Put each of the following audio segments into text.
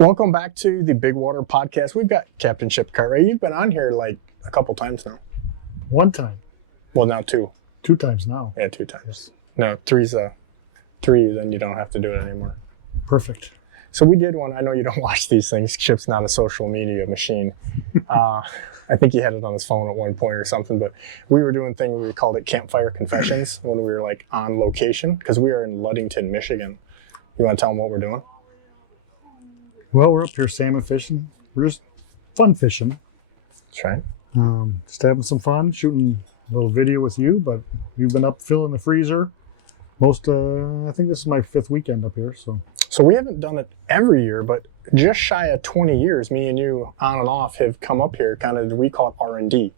Welcome back to the Bigwater podcast. We've got Captain Chip Cartwright. You've been on here like a couple times now. One time. Well, now two. 2 times now. Yeah, 2 times. No, three's three, then you don't have to do it anymore. Perfect. So we did one. I know you don't watch these things. Chip's not a social media machine. I think he had it on his phone at one point or something, but we were doing a thing where we called it Campfire Confessions when we were like on location because we are in Ludington, Michigan. You want to tell them what we're doing? Well, we're up here salmon fishing. We're just fun fishing. That's right. Just having some fun, shooting a little video with you, but you've been up filling the freezer. I think this is my 5th weekend up here, so. So we haven't done it every year, but just shy of 20 years, me and you on and off have come up here, kind of, we call it R&D.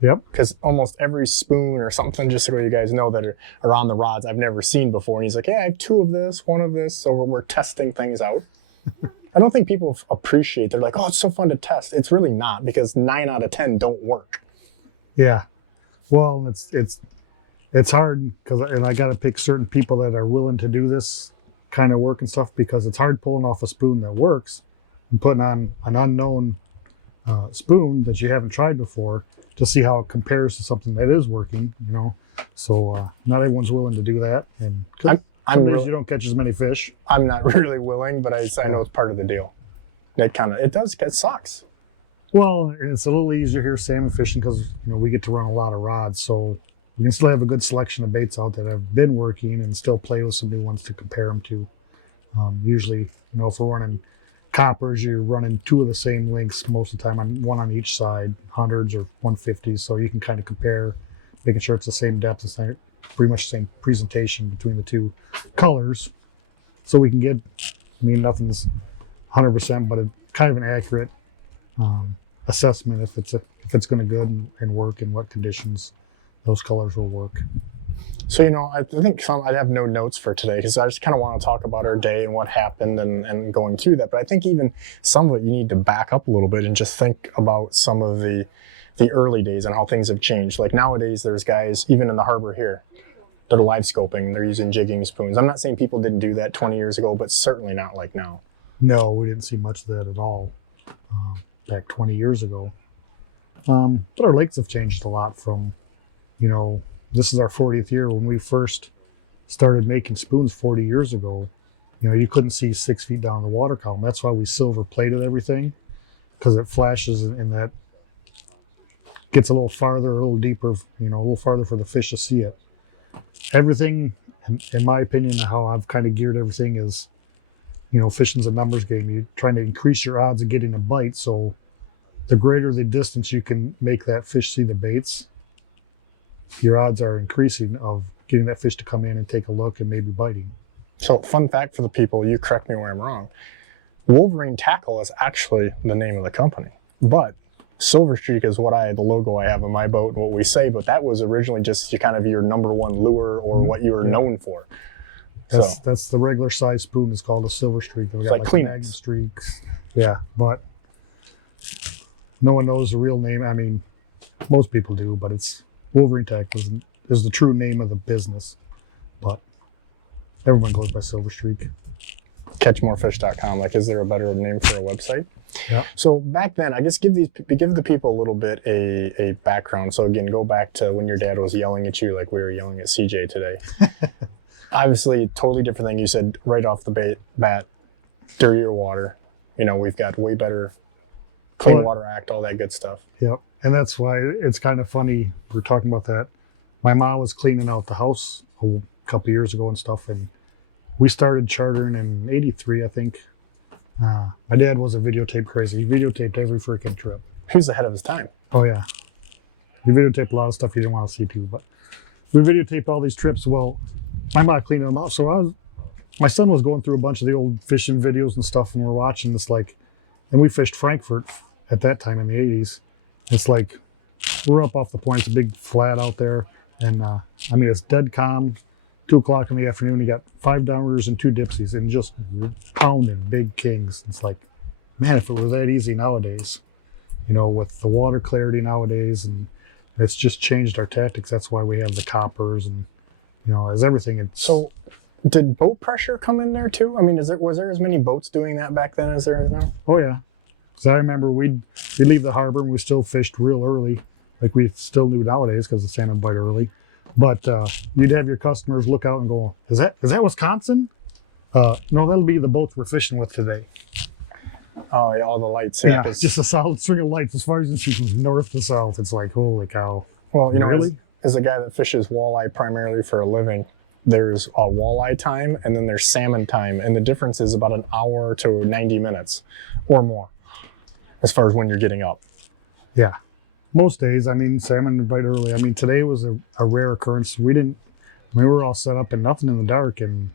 Yep. Because almost every spoon or something, just so you guys know, that are on the rods I've never seen before. And he's like, yeah, I have 2 of this, 1 of this. So we're testing things out. I don't think people appreciate, they're like, oh, it's so fun to test. It's really not, because 9 out of 10 don't work. Yeah. Well, it's hard, and I got to pick certain people that are willing to do this kind of work and stuff, because it's hard pulling off a spoon that works and putting on an unknown spoon that you haven't tried before to see how it compares to something that is working, you know. So not everyone's willing to do that, and you don't catch as many fish. I'm not really willing, but I know it's part of the deal. It sucks. Well, it's a little easier here salmon fishing because, you know, we get to run a lot of rods, so we can still have a good selection of baits out that have been working and still play with some new ones to compare them to. Usually, you know, if we're running coppers, you're running 2 of the same lengths most of the time, one on each side, 100s or 150s, so you can kind of compare, making sure it's the same depth, it's pretty much the same presentation between the 2 colors, so we can get, nothing's 100%, but it's kind of an accurate assessment if it's going to good and work in what conditions those colors will work. So, you know, I think I'd have no notes for today because I just kind of want to talk about our day and what happened and going through that. But I think even some of it you need to back up a little bit and just think about some of the early days and how things have changed. Like nowadays, there's guys, even in the harbor here, they're live scoping, they're using jigging spoons. I'm not saying people didn't do that 20 years ago, but certainly not like now. No, we didn't see much of that at all back 20 years ago. But our lakes have changed a lot from, you know, this is our 40th year. When we first started making spoons 40 years ago, you know, you couldn't see 6 feet down the water column. That's why we silver plated everything, because it flashes in that, gets a little farther, a little deeper, you know, a little farther for the fish to see it. Everything, in my opinion, how I've kind of geared everything is, you know, fishing's a numbers game. You're trying to increase your odds of getting a bite, so the greater the distance you can make that fish see the baits, your odds are increasing of getting that fish to come in and take a look and maybe biting. So, fun fact for the people, you correct me where I'm wrong, Wolverine Tackle is actually the name of the company, but Silver Streak is the logo I have on my boat and what we say, but that was originally just your number 1 lure or what you were known for. That's the regular size spoon. It's called a Silver Streak. We got like Magnum Streaks. Yeah, but no one knows the real name. I mean, most people do, but it's Wolverine Tackle is the true name of the business, but everyone goes by Silver Streak. Catchmorefish.com. Like, is there a better name for a website? Yeah. So back then, I guess give the people a little bit a background. So again, go back to when your dad was yelling at you like we were yelling at CJ today. Obviously, totally different thing. You said right off the bat, dirtier water. You know, we've got way better Clean Water Act, all that good stuff. Yep. And that's why it's kind of funny we're talking about that. My mom was cleaning out the house a couple years ago and stuff, and we started chartering in '83, I think. My dad was a videotape crazy. He videotaped every freaking trip. He was ahead of his time. Oh, yeah. He videotaped a lot of stuff he didn't want to see too, but we videotaped all these trips. Well, my mom cleaned them out, so my son was going through a bunch of the old fishing videos and stuff, and we're watching this, like, and we fished Frankfurt at that time in the 80s. It's like, we're up off the point, it's a big flat out there, and it's dead calm, 2 o'clock in the afternoon, you got 5 downriggers and 2 dipsies, and just pounding big kings. It's like, man, if it were that easy nowadays, you know, with the water clarity nowadays, and it's just changed our tactics. That's why we have the coppers, and, you know, as everything. So Did boat pressure come in there too? I mean, was there as many boats doing that back then as there is now? Oh yeah, because I remember we'd leave the harbor and we still fished real early, like we still do nowadays because the salmon bite early. But you'd have your customers look out and go, "Is that Wisconsin?" No, that'll be the boats we're fishing with today. Oh yeah, all the lights. Yeah, just a solid string of lights as far as you see from north to south. It's like, holy cow. Well, you know, really? as a guy that fishes walleye primarily for a living, there's a walleye time and then there's salmon time, and the difference is about an hour to 90 minutes or more as far as when you're getting up. Yeah. Most days, I mean, salmon bite early. I mean, today was a rare occurrence. We were all set up and nothing in the dark, and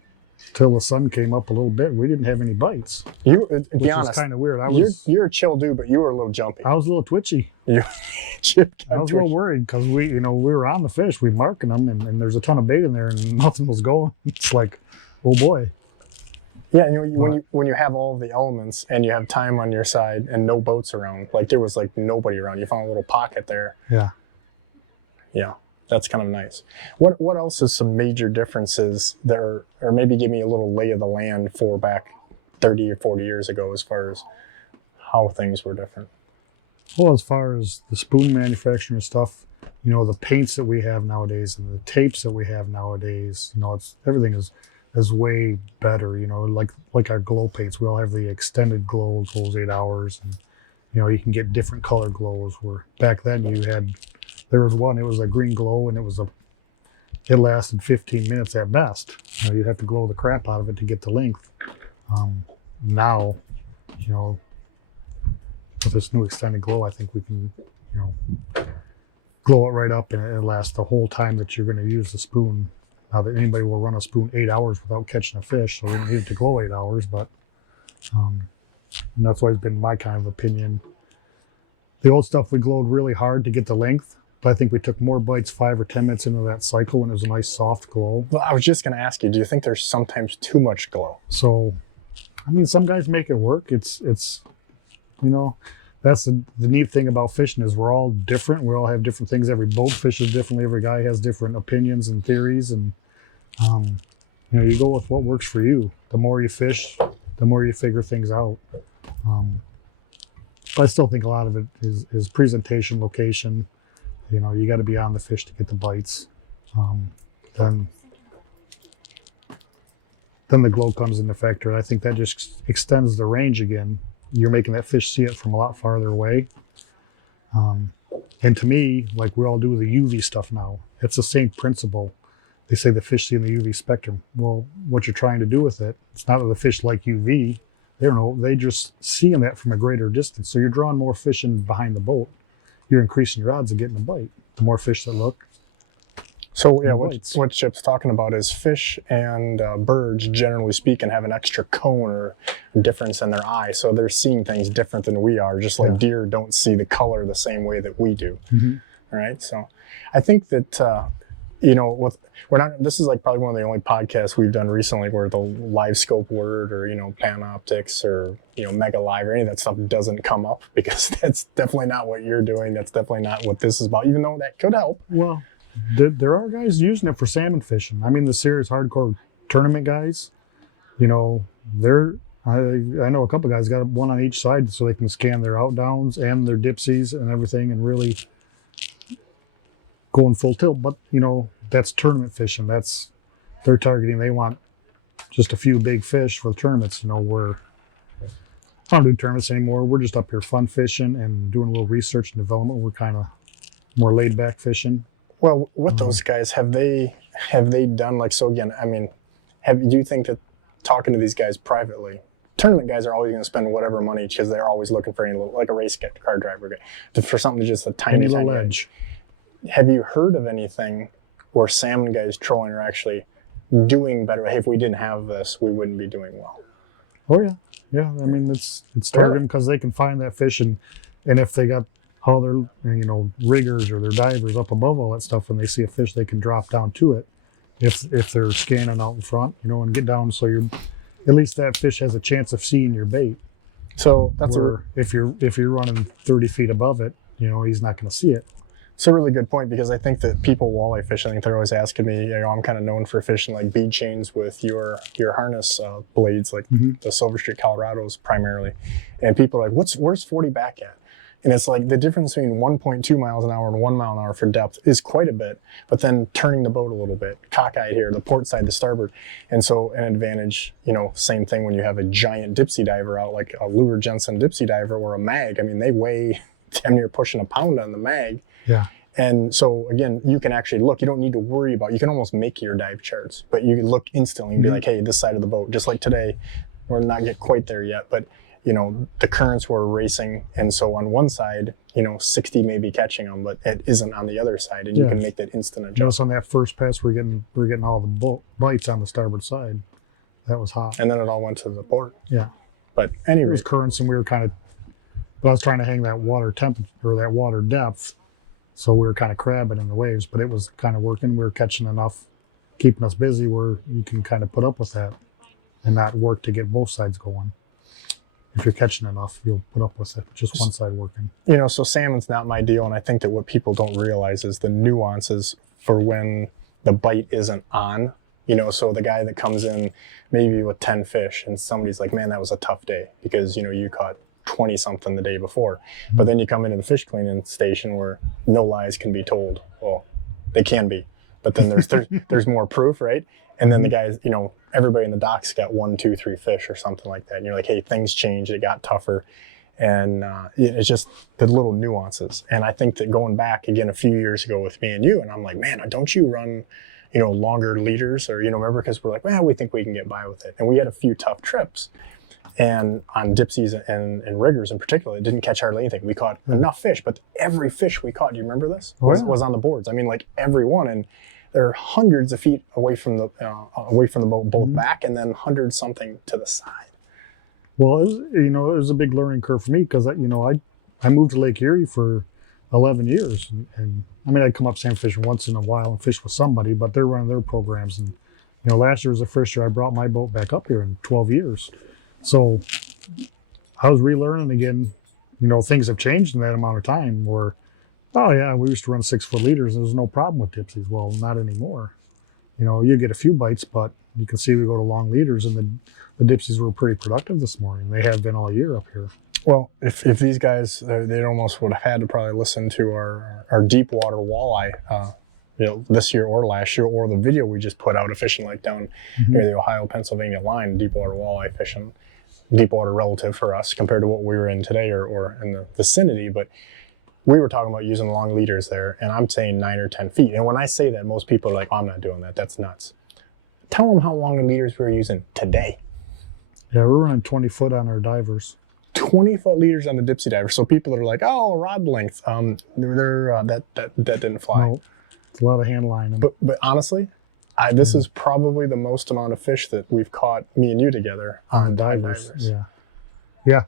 till the sun came up a little bit, we didn't have any bites. Be which honest, was kind of weird. You're a chill dude, but you were a little jumpy. I was a little twitchy. Chip I was a little worried because we were on the fish, we marking them, and there's a ton of bait in there, and nothing was going. It's like, oh boy. Yeah, and when you have all of the elements and you have time on your side and no boats around, like there was like nobody around. You found a little pocket there. Yeah. Yeah, that's kind of nice. What else is some major differences there, or maybe give me a little lay of the land for back 30 or 40 years ago as far as how things were different? Well, as far as the spoon manufacturing stuff, the paints that we have nowadays and the tapes that we have nowadays, everything is way better. Like our glow paints, we all have the extended glows, those 8 hours, and you can get different color glows. Where back then there was one, it was a green glow, and it lasted 15 minutes at best. You'd have to glow the crap out of it to get the length. Now, with this new extended glow, I think we can, glow it right up, and it lasts the whole time that you're going to use the spoon. Not that anybody will run a spoon 8 hours without catching a fish, so we don't need it to glow 8 hours, but and that's always been my kind of opinion. The old stuff, we glowed really hard to get the length, but I think we took more bites 5 or 10 minutes into that cycle when it was a nice soft glow. Well, I was just going to ask you, do you think there's sometimes too much glow? So, I mean, some guys make it work. It's that's the neat thing about fishing is we're all different. We all have different things. Every boat fishes differently. Every guy has different opinions and theories, and you go with what works for you. The more you fish, the more you figure things out. But I still think a lot of it is presentation, location. You got to be on the fish to get the bites. Then the glow comes into factor. I think that just extends the range again. You're making that fish see it from a lot farther away. And to me, like we all do the UV stuff now, it's the same principle. They say the fish see in the UV spectrum. Well, what you're trying to do with it, it's not that the fish like UV. They don't know. They just see that from a greater distance. So you're drawing more fish in behind the boat. You're increasing your odds of getting a bite. The more fish that look. So yeah, what Chip's talking about is fish and birds, generally speaking, have an extra cone or difference in their eye. So they're seeing things different than we are, just like deer don't see the color the same way that we do. Mm-hmm. All right. So I think that, this is like probably one of the only podcasts we've done recently where the live scope word or, panoptics or, mega live or any of that stuff doesn't come up, because that's definitely not what you're doing. That's definitely not what this is about, even though that could help. Well, there are guys using it for salmon fishing. I mean, the serious hardcore tournament guys, I know a couple guys got one on each side so they can scan their outdowns and their dipsies and everything and really going full tilt. But, that's tournament fishing. That's they're targeting. They want just a few big fish for the tournaments. I don't do tournaments anymore. We're just up here fun fishing and doing a little research and development. We're kind of more laid back fishing. Well, with those guys, have they done like, so again, I mean, do you think that talking to these guys privately, tournament guys are always going to spend whatever money because they're always looking for any little, like a race car driver, for something just a tiny little edge. Have you heard of anything where salmon guys trolling are actually doing better? Hey, if we didn't have this, we wouldn't be doing well. Oh yeah. Yeah. I mean, it's targeting because they can find that fish and if they got all their, riggers or their divers up above all that stuff, when they see a fish, they can drop down to it. If they're scanning out in front, and get down so you're, at least that fish has a chance of seeing your bait. So that's if you're running 30 feet above it, he's not going to see it. It's a really good point, because I think that people walleye fish, I think they're always asking me, you know, I'm kind of known for fishing like bead chains with your harness blades, like the Silver Streak Colorados primarily. And people are like, where's 40 back at? And it's like the difference between 1.2 miles an hour and 1 mile an hour for depth is quite a bit, but then turning the boat a little bit, cockeyed here, the port side, the starboard. And so an advantage, you know, same thing when you have a giant dipsy diver out, like a Lure Jensen dipsy diver or a mag. I mean, they weigh damn near pushing a pound on the mag. Yeah. And so again, you can actually look, you don't need to worry about, you can almost make your dive charts, but you can look instantly and be like, hey, this side of the boat, just like today, we're not get quite there yet, but you know, the currents were racing. And so on one side, you know, 60 may be catching them, but it isn't on the other side. And you can make that instant adjustment. Notice on that first pass, we're getting all the bites on the starboard side. That was hot. And then it all went to the port. Yeah. But anyway. It was currents, and we were kind of, but I was trying to hang that water temperature or that water depth. So we were kind of crabbing in the waves, but it was kind of working. We were catching enough, keeping us busy where you can kind of put up with that and not work to get both sides going. If you're catching enough, you'll put up with it, just one side working. You know, so salmon's not my deal, and I think that what people don't realize is the nuances for when the bite isn't on. You know, so the guy that comes in maybe with 10 fish, and somebody's like, man, that was a tough day because, you know, you caught 20 something the day before. But then you come into the fish cleaning station where no lies can be told. Well, they can be, but then there's more proof, right? And then the guys, you know, everybody in the docks got 1, 2, 3 fish or something like that. And you're like, hey, things changed, it got tougher. And it's just the little nuances. And I think that going back again a few years ago with me and you, and I'm like, man, don't you run, you know, longer leaders? Or, you know, remember, because we're like, well, we think we can get by with it. And we had a few tough trips. And on dipsies and riggers in particular, it didn't catch hardly anything. We caught enough fish, but every fish we caught, do you remember this? Was on the boards. I mean, like every one. And they're hundreds of feet away from the boat, both back, and then hundreds something to the side. Well, it was a big learning curve for me because I moved to Lake Erie for 11 years, and I mean, I'd come up sand fishing once in a while and fish with somebody, but they're running their programs. And you know, last year was the first year I brought my boat back up here in 12 years. So I was relearning again. You know, things have changed in that amount of time where, oh yeah, we used to run 6 foot leaders. There was no problem with dipsies. Well, not anymore. You know, you get a few bites, but you can see we go to long leaders, and the dipsies were pretty productive this morning. They have been all year up here. Well, if these guys, they almost would have had to probably listen to our deep water walleye, you know, this year or last year, or the video we just put out of fishing like down near the Ohio-Pennsylvania line, deep water walleye fishing. Deep water relative for us compared to what we were in today or in the vicinity, but we were talking about using long leaders there, and I'm saying 9 or 10 feet. And when I say that, most people are like, oh, I'm not doing that. That's nuts. Tell them how long the leaders we were using today. Yeah, we're running 20 foot on our divers. 20 foot leaders on the dipsy diver. So people are like, oh, rod length. That didn't fly. No, it's a lot of hand lining. But honestly, this is probably the most amount of fish that we've caught, me and you together, on divers. Yeah. Yeah.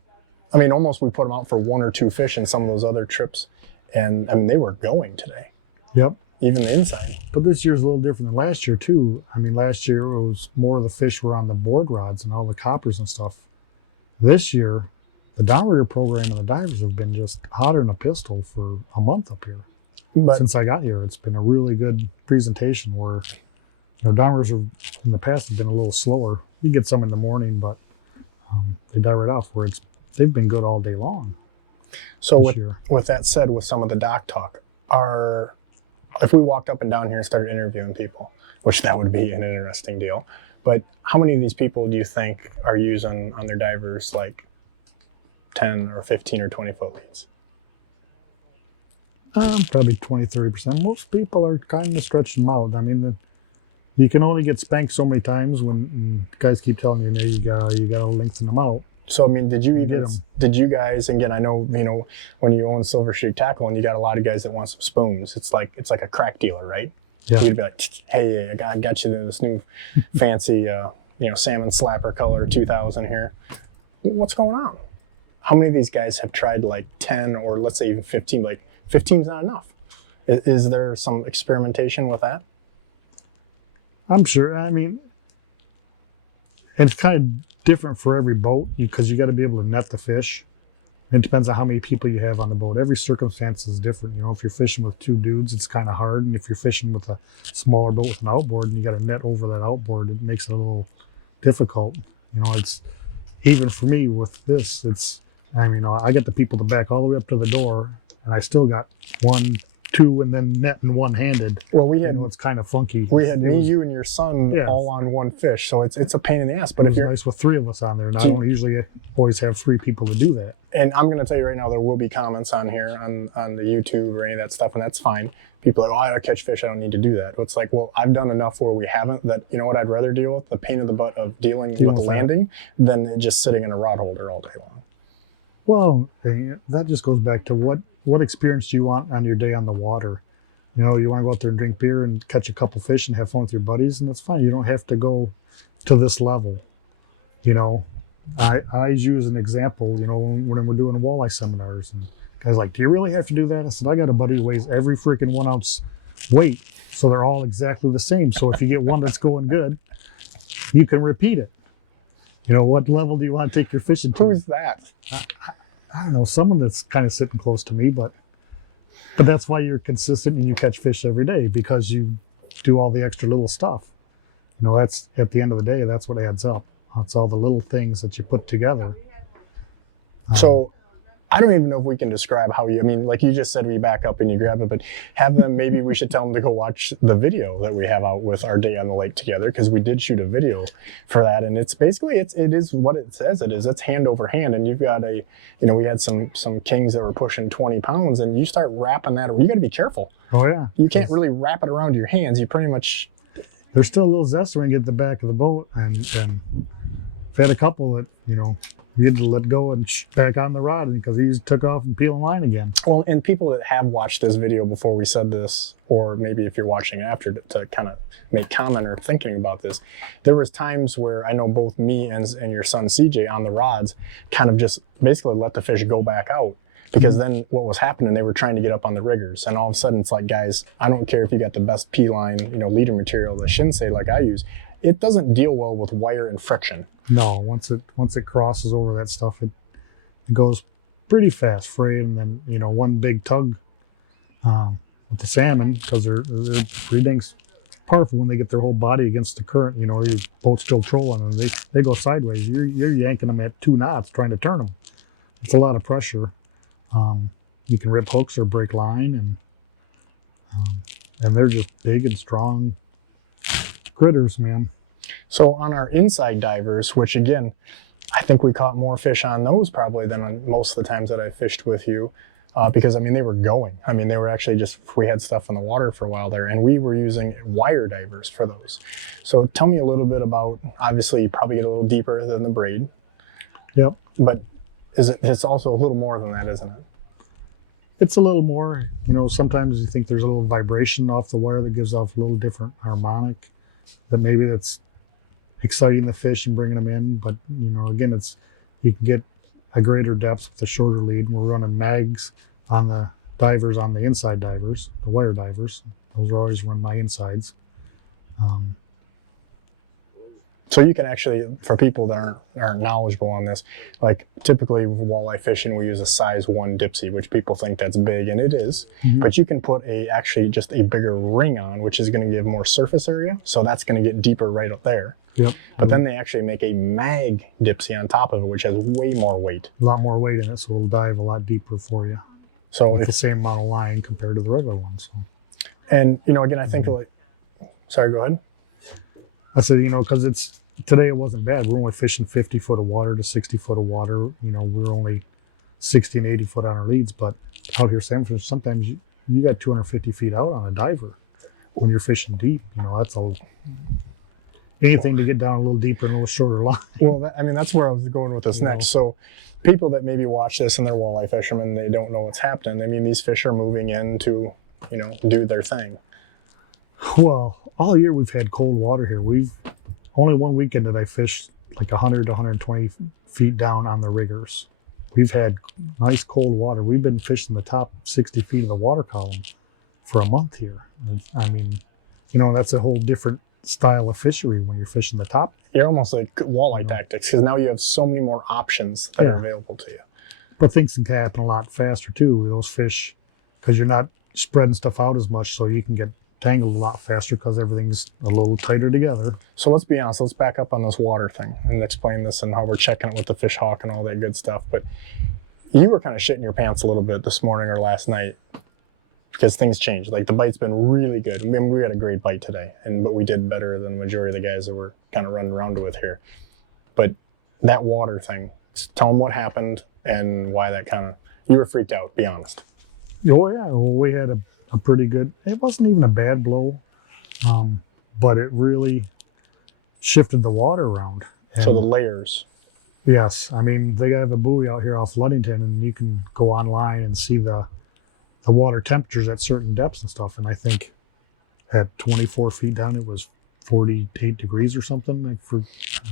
I mean, almost we put them out for 1 or 2 fish in some of those other trips. And I mean, they were going today. Yep. Even the inside. But this year's a little different than last year, too. I mean, last year it was more of the fish were on the board rods and all the coppers and stuff. This year, the downrigger program and the divers have been just hotter than a pistol for a month up here. But since I got here, it's been a really good presentation where, you know, downriggers in the past have been a little slower. You get some in the morning, but they die right off where they've been good all day long. So with that said, with some of the dock talk, if we walked up and down here and started interviewing people, which that would be an interesting deal, but how many of these people do you think are using on their divers like 10 or 15 or 20 foot leads? Probably 20, 30%. Most people are kind of stretching them out. I mean, you can only get spanked so many times when guys keep telling you, you gotta lengthen them out. So, I mean, did you guys, again, I know, you know, when you own Silver Streak Tackle and you got a lot of guys that want some spoons, it's like a crack dealer, right? Yeah. So you'd be like, hey, I got you this new fancy, you know, salmon slapper color 2000 here. What's going on? How many of these guys have tried like 10 or let's say even 15? Like 15's not enough. Is there some experimentation with that? I'm sure. I mean, it's kind of different for every boat because you got to be able to net the fish. It depends on how many people you have on the boat. Every circumstance is different. You know, if you're fishing with 2 dudes, it's kind of hard. And if you're fishing with a smaller boat with an outboard and you got a net over that outboard, it makes it a little difficult. You know, it's even for me with this, I mean, I get the people to back all the way up to the door and I still got 1, 2, and then net and one-handed. Well, we had, it's kind of funky. We had you and your son all on one fish, so it's a pain in the ass. But if you're nice with 3 of us on there, and I don't usually always have 3 people to do that. And I'm going to tell you right now, there will be comments on here on the YouTube or any of that stuff, and that's fine. People are like, oh, I catch fish, I don't need to do that. It's like, well, I've done enough where we haven't. That, you know what, I'd rather deal with the pain in the butt of dealing with the landing than just sitting in a rod holder all day long. Well, that just goes back to what experience do you want on your day on the water? You know, you want to go out there and drink beer and catch a couple fish and have fun with your buddies, and that's fine. You don't have to go to this level. You know, I use an example, you know, when we're doing walleye seminars, and guys are like, do you really have to do that? I said, I got a buddy who weighs every freaking 1 ounce weight, so they're all exactly the same. So if you get one that's going good, you can repeat it. You know, what level do you want to take your fishing to? Who's that? I don't know, someone that's kind of sitting close to me, but that's why you're consistent and you catch fish every day, because you do all the extra little stuff. You know, that's at the end of the day, that's what adds up. It's all the little things that you put together. So I don't even know if we can describe how I mean, like you just said, we back up and you grab it, but have them, maybe we should tell them to go watch the video that we have out with our day on the lake together, because we did shoot a video for that. And it's basically, it is what it says it is. It's hand over hand. And you've got we had some kings that were pushing 20 pounds, and you start wrapping that, you got to be careful. Oh yeah. You can't really wrap it around your hands. You pretty much. There's still a little zest when you get to the back of the boat, and I've had a couple that, you know, you had to let go and back on the rod because he took off and peeling line again. Well, and people that have watched this video before we said this, or maybe if you're watching after to kind of make comment or thinking about this, there was times where I know both me and your son CJ on the rods kind of just basically let the fish go back out. Because then what was happening, they were trying to get up on the riggers. And all of a sudden it's like, guys, I don't care if you got the best P-line, leader material, the Shinsei like I use. It doesn't deal well with wire and friction. No, once it crosses over that stuff, it goes pretty fast, frayed, and then, one big tug with the salmon, because they're pretty dang powerful when they get their whole body against the current, your boat's still trolling, and they go sideways. You're yanking them at 2 knots trying to turn them. It's a lot of pressure. You can rip hooks or break line, and they're just big and strong critters, man. So on our inside divers, which again, I think we caught more fish on those probably than on most of the times that I fished with you, because they were going. They were actually just, we had stuff in the water for a while there, and we were using wire divers for those. So tell me a little bit about, obviously you probably get a little deeper than the braid. Yep. But it's also a little more than that, isn't it? It's a little more. Sometimes you think there's a little vibration off the wire that gives off a little different harmonic, that maybe that's exciting the fish and bringing them in. But, again, you can get a greater depth with a shorter lead. We're running mags on the divers, on the inside divers, the wire divers. Those are always run my insides. So you can actually, for people that aren't knowledgeable on this, like typically with walleye fishing, we use a size 1 dipsy, which people think that's big, and it is. Mm-hmm. But you can put actually just a bigger ring on, which is going to give more surface area. So that's going to get deeper right up there. Yep. But then they actually make a mag dipsy on top of it, which has way more weight. A lot more weight in it, so it'll dive a lot deeper for you. So with the same amount of line compared to the regular one. So. And, again, I think sorry, go ahead. I said, because today it wasn't bad. We're only fishing 50 foot of water to 60 foot of water. We're only 60 and 80 foot on our leads, but out here salmon fishing, sometimes you got 250 feet out on a diver when you're fishing deep. That's anything to get down a little deeper and a little shorter line. Well, that's where I was going with this next. So people that maybe watch this and they're walleye fishermen, they don't know what's happening. These fish are moving in to, do their thing. Well, all year we've had cold water here. Only one weekend that I fished like 100 to 120 feet down on the riggers. We've had nice cold water. We've been fishing the top 60 feet of the water column for a month here. That's a whole different style of fishery when you're fishing the top. You're almost like walleye tactics, because now you have so many more options that are available to you. But things can happen a lot faster too with those fish, because you're not spreading stuff out as much, so you can get tangled a lot faster because everything's a little tighter together. So let's be honest, let's back up on this water thing and explain this and how we're checking it with the fish hawk and all that good stuff. But you were kind of shitting your pants a little bit this morning or last night because things changed. Like the bite's been really good. I mean, we had a great bite today, but we did better than the majority of the guys that we're kind of running around with here. But that water thing, tell them what happened and why that kind of, you were freaked out, be honest. Oh yeah, well, we had a pretty good, it wasn't even a bad blow, but it really shifted the water around. And so the layers. Yes, I mean, they have a buoy out here off Ludington, and you can go online and see the water temperatures at certain depths and stuff. And I think at 24 feet down, it was 48 degrees or something. I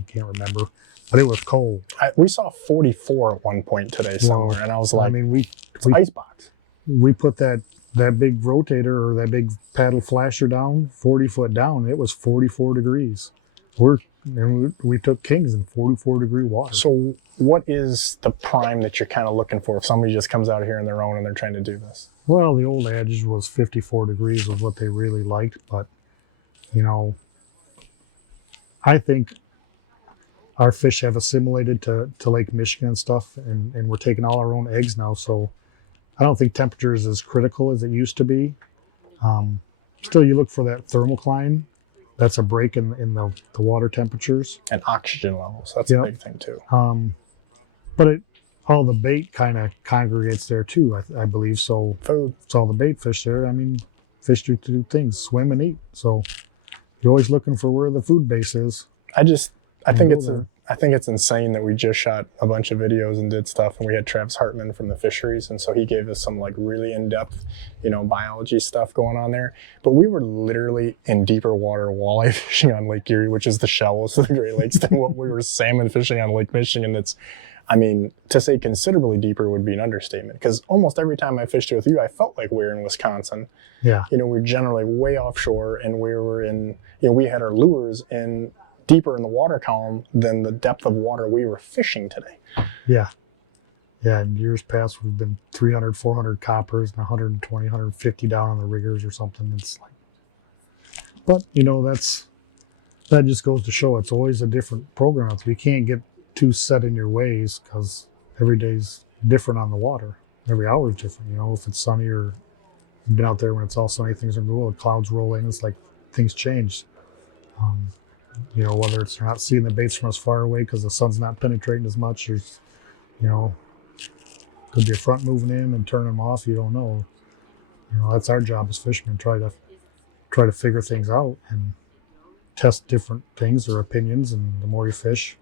can't remember, but it was cold. We saw 44 at one point today somewhere, and I was like, I mean, it's an icebox. We put that big rotator or that big paddle flasher down 40 foot down. It was 44 degrees. We took kings in 44-degree water. So what is the prime that you're kind of looking for if somebody just comes out here on their own and they're trying to do this? Well, the old adage was 54 degrees was what they really liked, but you know, I think our fish have assimilated to Lake Michigan and stuff, and we're taking all our own eggs now, so I don't think temperature is as critical as it used to be. Still, you look for that thermocline. That's a break in the water temperatures. And oxygen levels, that's a big thing too. But all the bait kind of congregates there too, I believe. So food. It's all the bait fish there. I mean, fish do two things, swim and eat. So you're always looking for where the food base is. I think it's insane that we just shot a bunch of videos and did stuff, and we had Travis Hartman from the fisheries, and so he gave us some like really in-depth, biology stuff going on there. But we were literally in deeper water walleye fishing on Lake Erie, which is the shallowest of the Great Lakes, than what we were salmon fishing on Lake Michigan. To say considerably deeper would be an understatement, because almost every time I fished with you, I felt like we were in Wisconsin. Yeah. We're generally way offshore, and we were in, we had our lures in deeper in the water column than the depth of water we were fishing today. Yeah. Yeah, in years past, we've been 300, 400 coppers and 120, 150 down on the riggers or something. It's like, but, that just goes to show it's always a different program. You can't get too set in your ways because every day's different on the water. Every hour is different. If it's sunny or you've been out there when it's all sunny, things are cool, the clouds roll in, it's like things change. Whether it's they're not seeing the baits from as far away because the sun's not penetrating as much, or, could be a front moving in and turn them off. You don't know. That's our job as fishermen, try to figure things out and test different things or opinions. And the more you fish,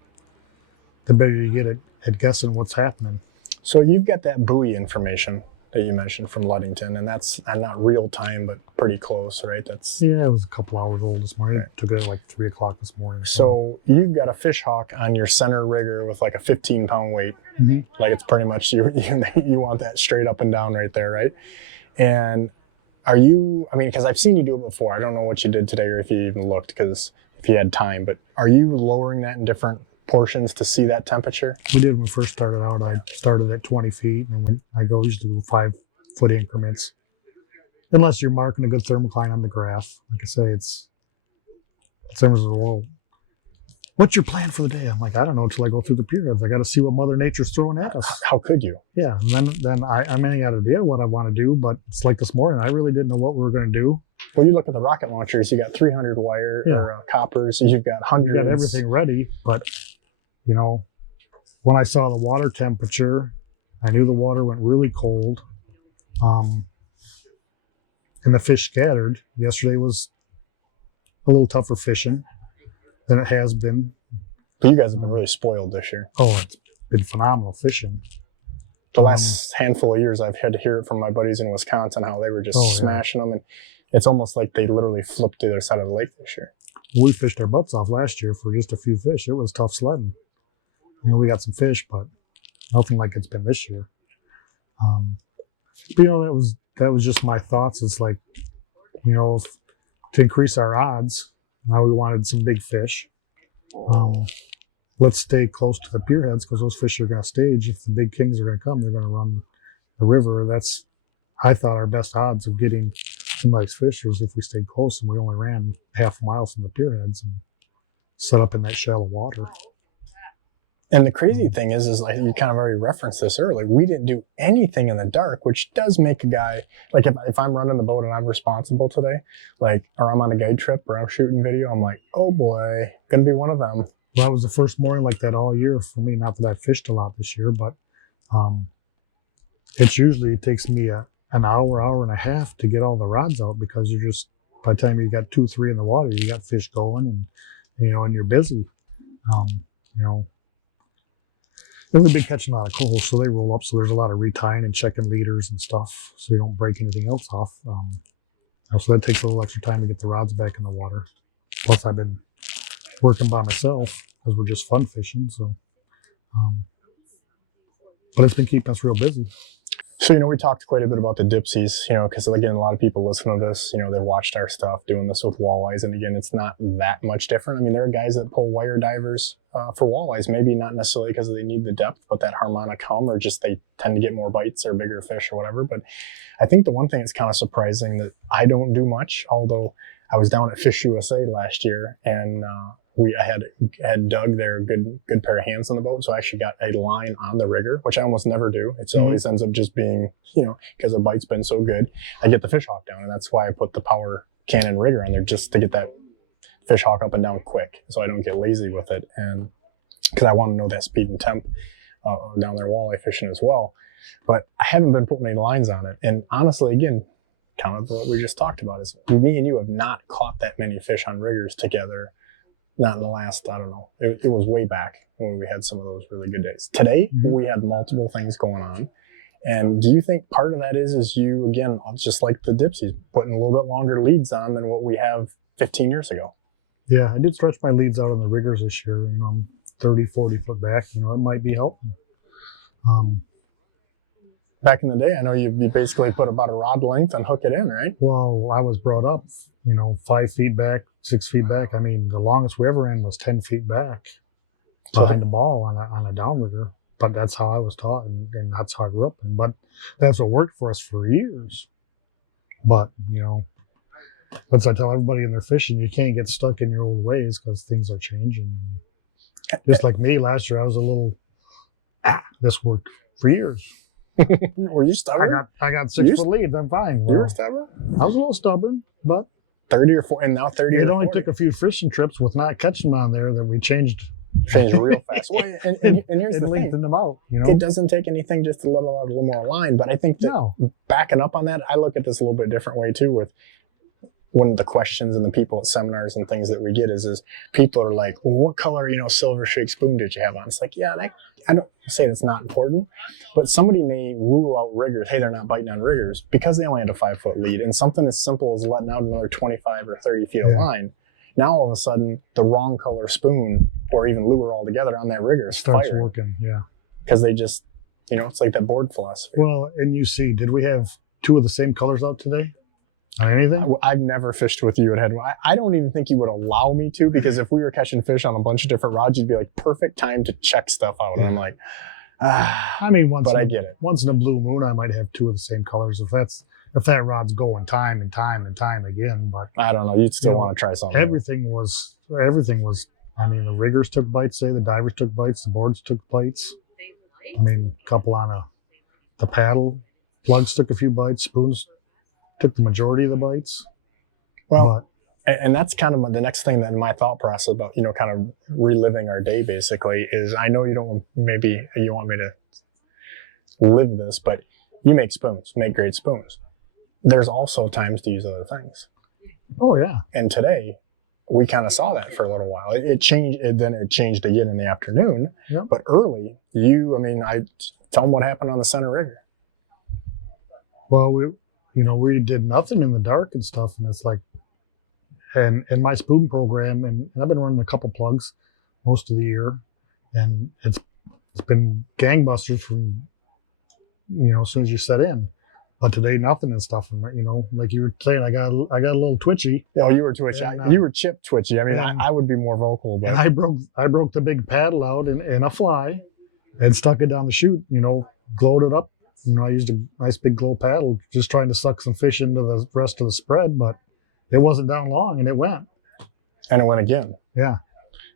the better you get at guessing what's happening. So you've got that buoy information that you mentioned from Ludington, and that's not real time, but pretty close, right? Yeah, it was a couple hours old this morning. Right. It took it at like 3 o'clock this morning. So you've got a fish hawk on your center rigger with like a 15-pound weight. Mm-hmm. Like it's pretty much you want that straight up and down right there, right? And because I've seen you do it before. I don't know what you did today or if you even looked, because if you had time, but are you lowering that in different portions to see that temperature? We did when we first started out. I started at 20 feet, and I usually go 5 foot increments, unless you're marking a good thermocline on the graph. Like I say, it's terms of, well, what's your plan for the day? I'm like, I don't know until I go through the periods. I got to see what Mother Nature's throwing at us. How could you? Yeah, and then I may have an idea what I want to do, but it's like this morning, I really didn't know what we were going to do. Well, you look at the rocket launchers, you got 300 wire or coppers, you've got hundreds. You got everything ready, but when I saw the water temperature, I knew the water went really cold. And the fish scattered. Yesterday was a little tougher fishing than it has been. But you guys have been really spoiled this year. Oh, it's been phenomenal fishing. The last handful of years, I've had to hear it from my buddies in Wisconsin, how they were just smashing them. And it's almost like they literally flipped to the other side of the lake this year. We fished our butts off last year for just a few fish. It was tough sledding. We got some fish, but nothing like it's been this year. But that was just my thoughts. It's like, to increase our odds, now we wanted some big fish. let's stay close to the pier heads because those fish are going to stage. If the big kings are going to come, they're going to run the river. That's, I thought, our best odds of getting some nice fish was if we stayed close and we only ran half a mile from the pier heads and set up in that shallow water. And the crazy thing is like you kind of already referenced this earlier, we didn't do anything in the dark, which does make a guy, like if I'm running the boat and I'm responsible today, like, or I'm on a guide trip or I'm shooting video, I'm like, oh boy, gonna be one of them. Well, that was the first morning like that all year for me. Not that I fished a lot this year, but it takes me an hour and a half to get all the rods out because you're just, by the time you got 2, 3 in the water, you got fish going and you're busy. We've been catching a lot of coals, so they roll up. So there's a lot of retying and checking leaders and stuff, so you don't break anything else off. So that takes a little extra time to get the rods back in the water. Plus, I've been working by myself because we're just fun fishing. So, but it's been keeping us real busy. So, we talked quite a bit about the dipsies, because again, a lot of people listen to this, they've watched our stuff doing this with walleyes. And again, it's not that much different. I mean, there are guys that pull wire divers for walleyes, maybe not necessarily because they need the depth, but that harmonic hum, or just they tend to get more bites or bigger fish or whatever. But I think the one thing that's kind of surprising that I don't do much, although I was down at Fish USA last year and I had Doug there, a good pair of hands on the boat, so I actually got a line on the rigger, which I almost never do. It always ends up just being, because the bite's been so good, I get the fish hawk down, and that's why I put the power cannon rigger on there, just to get that fish hawk up and down quick, so I don't get lazy with it, and because I want to know that speed and temp down there walleye fishing as well. But I haven't been putting any lines on it, and honestly, again, kind of what we just talked about is me and you have not caught that many fish on riggers together. Not in the last, I don't know, it was way back when we had some of those really good days. Today, we had multiple things going on. And do you think part of that is you, again, just like the dipsies, putting a little bit longer leads on than what we have 15 years ago? Yeah, I did stretch my leads out on the riggers this year. I'm 30, 40 foot back. It might be helping. Back in the day, I know you basically put about a rod length and hook it in, right? Well, I was brought up, 5 feet back, 6 feet back. I mean, the longest we ever ran was 10 feet back behind the ball on a downrigger. But that's how I was taught, and that's how I grew up. But that's what worked for us for years. But, as I tell everybody in their fishing, you can't get stuck in your old ways because things are changing. Just like me, last year I was a little, this worked for years. Were you stubborn? I got 6 foot leads. I'm fine. You were stubborn? I was a little stubborn, but 30 or 40, and now 30 it or only 40. took a few fishing trips with not catching them on there that we changed real fast. Well, and here's the thing. Lengthened them out. It doesn't take anything just to let out a little more line. But I think that backing up on that, I look at this a little bit different way too. With one of the questions and the people at seminars and things that we get is people are like, well, what color, silver shake spoon did you have on? It's like, yeah, I don't say that's not important, but somebody may rule out riggers. Hey, they're not biting on riggers because they only had a 5 foot lead, and something as simple as letting out another 25 or 30 feet of line. Now all of a sudden, the wrong color spoon or even lure altogether on that rigger starts firing. Working, because they just, it's like that board philosophy. Well, and did we have 2 of the same colors out today? On anything? I've never fished with you at Head. I don't even think you would allow me to, because if we were catching fish on a bunch of different rods, you'd be like, perfect time to check stuff out. And I'm like, I mean, I get it. Once in a blue moon, I might have 2 of the same colors if that rod's going time and time and time again. But I don't know. You'd still want to try something. Everything was. I mean, the riggers took bites. The divers took bites. The boards took bites. I mean, a couple on the paddle. Plugs took a few bites. Spoons took the majority of the bites. Well, and that's kind of the next thing that in my thought process about, kind of reliving our day basically is, I know you want me to live this, but you make great spoons. There's also times to use other things. Oh yeah. And today we kind of saw that for a little while. It changed, then it changed again in the afternoon, but early I tell them what happened on the center rigger. Well, we did nothing in the dark and stuff, and it's like, and in my spoon program, and I've been running a couple plugs most of the year, and it's been gangbusters from, as soon as you set in. But today, nothing is stuffing. You know, like you were saying, I got a little twitchy. Oh, you were twitchy. And, You were Chip twitchy. I mean, and- I would be more vocal, but And I broke the big paddle out in a fly and stuck it down the chute, you know, glowed it up. You know, I used a nice big glow paddle just trying to suck some fish into the rest of the spread, but it wasn't down long and it went. and it went again. Yeah.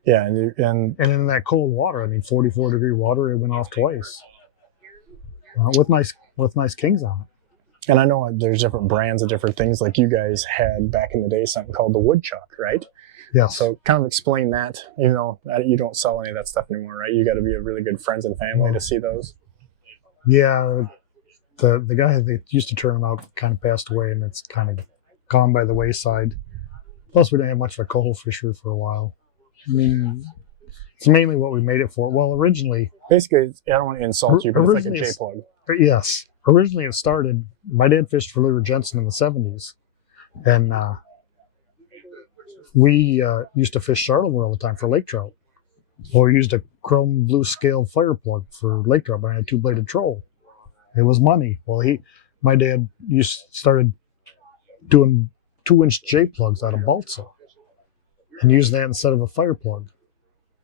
Yeah, and And in that cold water, I mean, 44-degree water, it went off twice with nice kings on it. and I know there's different brands of different things. Like you guys had back in the day something called the woodchuck, right? Yeah. So kind of explain that, even though you don't sell any of that stuff anymore, right? You got to be a really good friends and family to see those. Yeah. The guy that used to turn them out kind of passed away, and it's kind of gone by the wayside. Plus, we didn't have much of a coho fishery for a while. I mean, it's mainly what we made it for. Well, originally, Basically, I don't want to insult you, but it's like a Originally J it's- plug. yes. Originally, it started. My dad fished for Louis Jensen in the '70s, and we used to fish Charlevoix all the time for lake trout. Or we used a chrome blue scale fire plug for lake trout behind a 2-bladed troll. It was money. Well, my dad started doing 2-inch J plugs out of balsa and using that instead of a fire plug.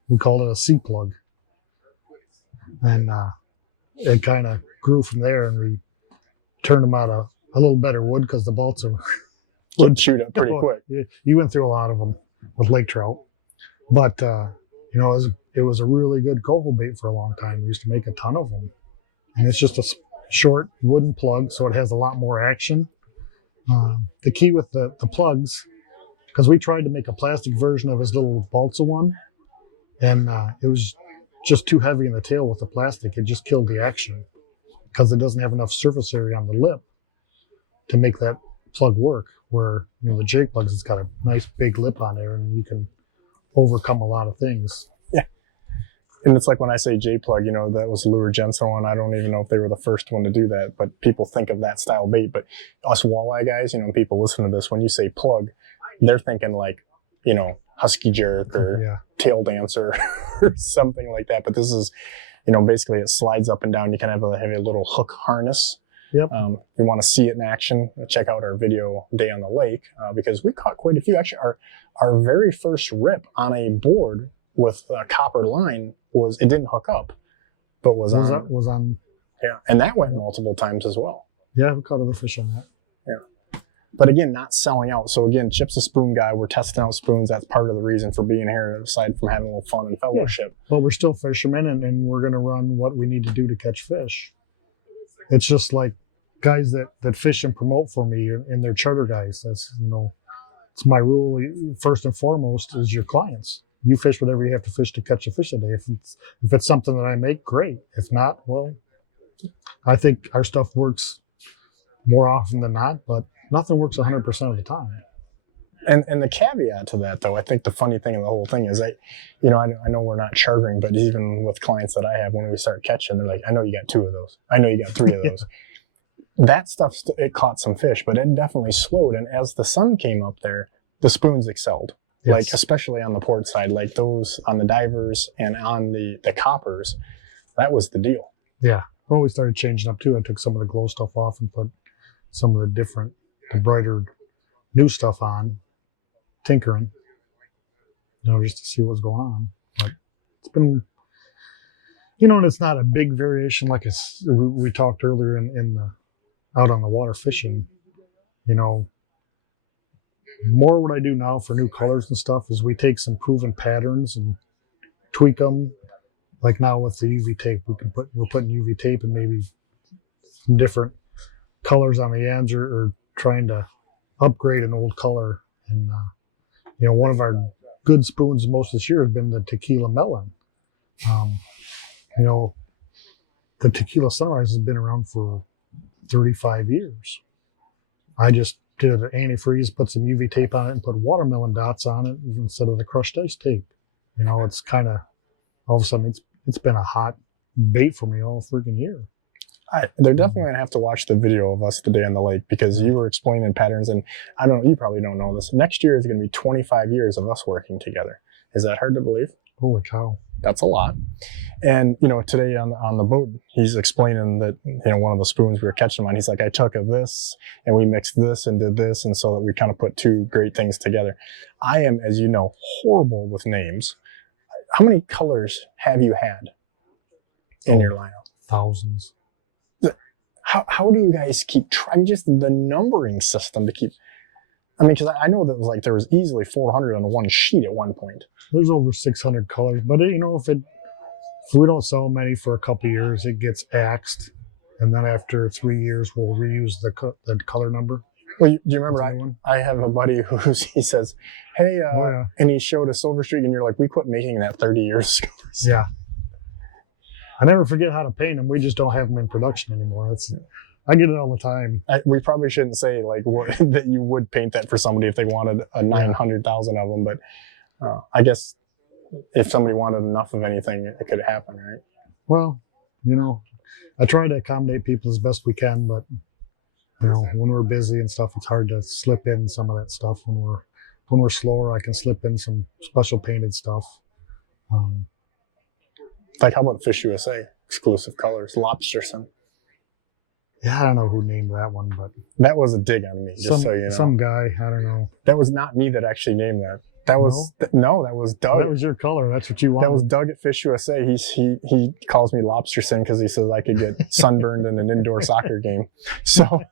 We called it a C plug, and it kind of grew from there, and we turned them out a little better wood because the balsa Would shoot up pretty quick. You went through a lot of them with lake trout, but you know, it was a really good coho bait for a long time. We used to make a ton of them, and it's just a short wooden plug, so it has a lot more action. The key with the plugs, because we tried to make a plastic version of his little balsa one, and it was just too heavy in the tail with the plastic. It just killed the action because it doesn't have enough surface area on the lip to make that plug work. Where, you know, the J plugs, it's got a nice big lip on there, and you can overcome a lot of things. Yeah. And it's like when I say J plug, you know, that was Lure Jensen one. I don't even know if they were the first one to do that, but people think of that style bait. But us walleye guys, you know, people listen to this, when you say plug, they're thinking like, you know, husky jerk or tail dancer or something like that. But this is, you know, basically it slides up and down. You can have a little hook harness. Yep. If you want to see it in action, check out our video Day on the Lake, because we caught quite a few. Actually, our very first rip on a board with a copper line it didn't hook up, but was on. Yeah, and that went multiple times as well. Yeah, we caught other fish on that. Yeah. But again, not selling out. So again, Chip's a spoon guy. We're testing out spoons. That's part of the reason for being here, aside from having a little fun and fellowship. Yeah. But we're still fishermen, and we're going to run what we need to do to catch fish. It's just like guys that fish and promote for me, and they're charter guys. That's, you know, it's my rule. First and foremost is your clients. You fish whatever you have to fish to catch a fish a day. If it's something that I make, great. If not, well, I think our stuff works more often than not, but nothing works 100% of the time. And the caveat to that, though, I think the funny thing of the whole thing is that, you know, I know we're not chartering, but even with clients that I have, when we start catching, they're like, I know you got 2 of those. I know you got 3 of those. That stuff, it caught some fish, but it definitely slowed. And as the sun came up there, the spoons excelled. Yes. Like, especially on the port side, like those on the divers and on the coppers, that was the deal. Yeah. Well, we started changing up too. I took some of the glow stuff off and put some of the brighter new stuff on, tinkering, you know, just to see what's going on. But it's been, you know, and it's not a big variation like we talked earlier in the out on the water fishing. You know, more what I do now for new colors and stuff is we take some proven patterns and tweak them. Like now with the UV tape, we're putting UV tape and maybe some different colors on the ends, or trying to upgrade an old color. And you know, one of our good spoons most of this year has been the tequila melon. You know, the tequila sunrise has been around for 35 years. I just did an antifreeze, put some UV tape on it, and put watermelon dots on it instead of the crushed ice tape. You know, it's kind of, all of a sudden, it's been a hot bait for me all freaking year. They're definitely going to have to watch the video of us the Day on the Lake, because you were explaining patterns, and I don't know, you probably don't know this. Next year is going to be 25 years of us working together. Is that hard to believe? Holy cow. That's a lot. And, today on the boat, he's explaining that, one of the spoons we were catching on, he's like, I took this and we mixed this and did this. And so that we kind of put two great things together. I am, as you know, horrible with names. How many colors have you had in your lineup? Thousands. How do you guys keep trying just the numbering system to keep? I mean, because I know that there was easily 400 on one sheet at one point. There's over 600 colors, but if we don't sell many for a couple of years, it gets axed, and then after 3 years, we'll reuse the color number. Well, do you remember I have a buddy he says, hey, and he showed a silver streak, and you're like, we quit making that 30 years ago. Yeah. I never forget how to paint them. We just don't have them in production anymore. I get it all the time. We probably shouldn't say that you would paint that for somebody if they wanted a 900,000 of them, but I guess if somebody wanted enough of anything, it could happen, right? Well, I try to accommodate people as best we can, but when we're busy and stuff, it's hard to slip in some of that stuff. When we're slower, I can slip in some special painted stuff. Like how about Fish USA exclusive colors, Robertson? Yeah, I don't know who named that one, but that was a dig on me. Just so you know, some guy, I don't know. That was not me that actually named that. That was no, that was Doug. That was your color. That's what you wanted. That was Doug at Fish USA. He calls me Robertson because he says I could get sunburned in an indoor soccer game. So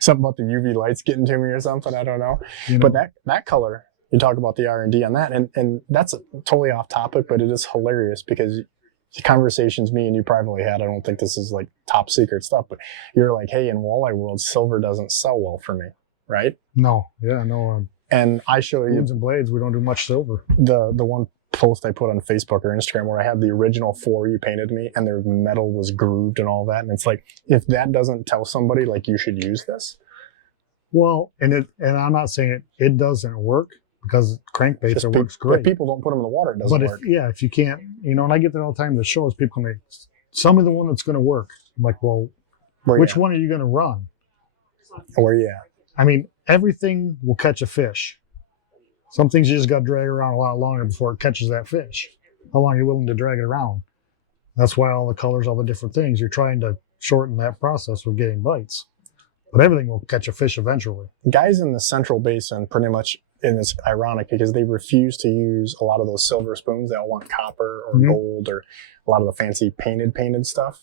something about the UV lights getting to me or something. I don't know. But that color, you talk about the R&D on that, and that's totally off topic, but it is hilarious because the conversations me and you privately had, I don't think this is like top secret stuff, but you're like, hey, in walleye world, silver doesn't sell well for me, right? No. Yeah, no. And I show you spoons and blades, we don't do much silver. The one post I put on Facebook or Instagram where I had the original 4 you painted me and their metal was grooved and all that. And it's like, if that doesn't tell somebody like you should use this. Well, and I'm not saying it doesn't work, because crankbaits, it works great. If people don't put them in the water, it doesn't work. If you can't, and I get that all the time in the shows, people come, show me the one that's going to work. I'm like, well, which one are you going to run? Where you at? I mean, everything will catch a fish. Some things you just got to drag around a lot longer before it catches that fish. How long are you willing to drag it around? That's why all the colors, all the different things, you're trying to shorten that process of getting bites. But everything will catch a fish eventually. Guys in the Central Basin pretty much, and it's ironic because they refuse to use a lot of those silver spoons. They all want copper or gold or a lot of the fancy painted stuff,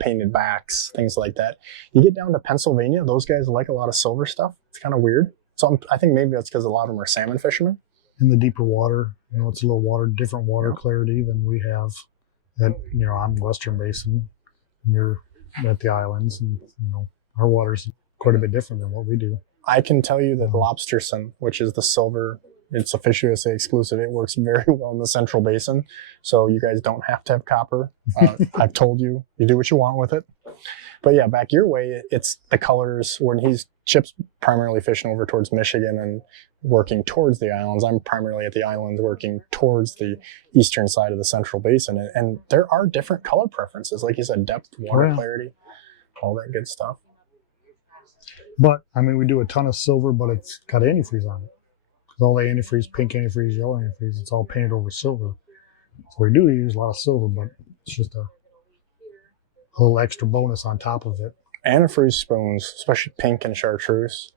painted backs, things like that. You get down to Pennsylvania, those guys like a lot of silver stuff. It's kind of weird. So I think maybe that's because a lot of them are salmon fishermen. In the deeper water, it's a little different water clarity than we have. I'm Western Basin, and you're at the islands, and our water's quite a bit different than what we do. I can tell you that Robertson, which is the silver, it's a Fish USA exclusive. It works very well in the Central Basin. So you guys don't have to have copper. I've told you, you do what you want with it. But yeah, back your way, it's the colors. When Chip's primarily fishing over towards Michigan and working towards the islands. I'm primarily at the islands working towards the eastern side of the Central Basin. And there are different color preferences. Like you said, depth, water clarity, all that good stuff. But, we do a ton of silver, but it's got antifreeze on it. Because all the antifreeze, pink antifreeze, yellow antifreeze, it's all painted over silver. So we do use a lot of silver, but it's just a little extra bonus on top of it. Antifreeze spoons, especially pink and chartreuse,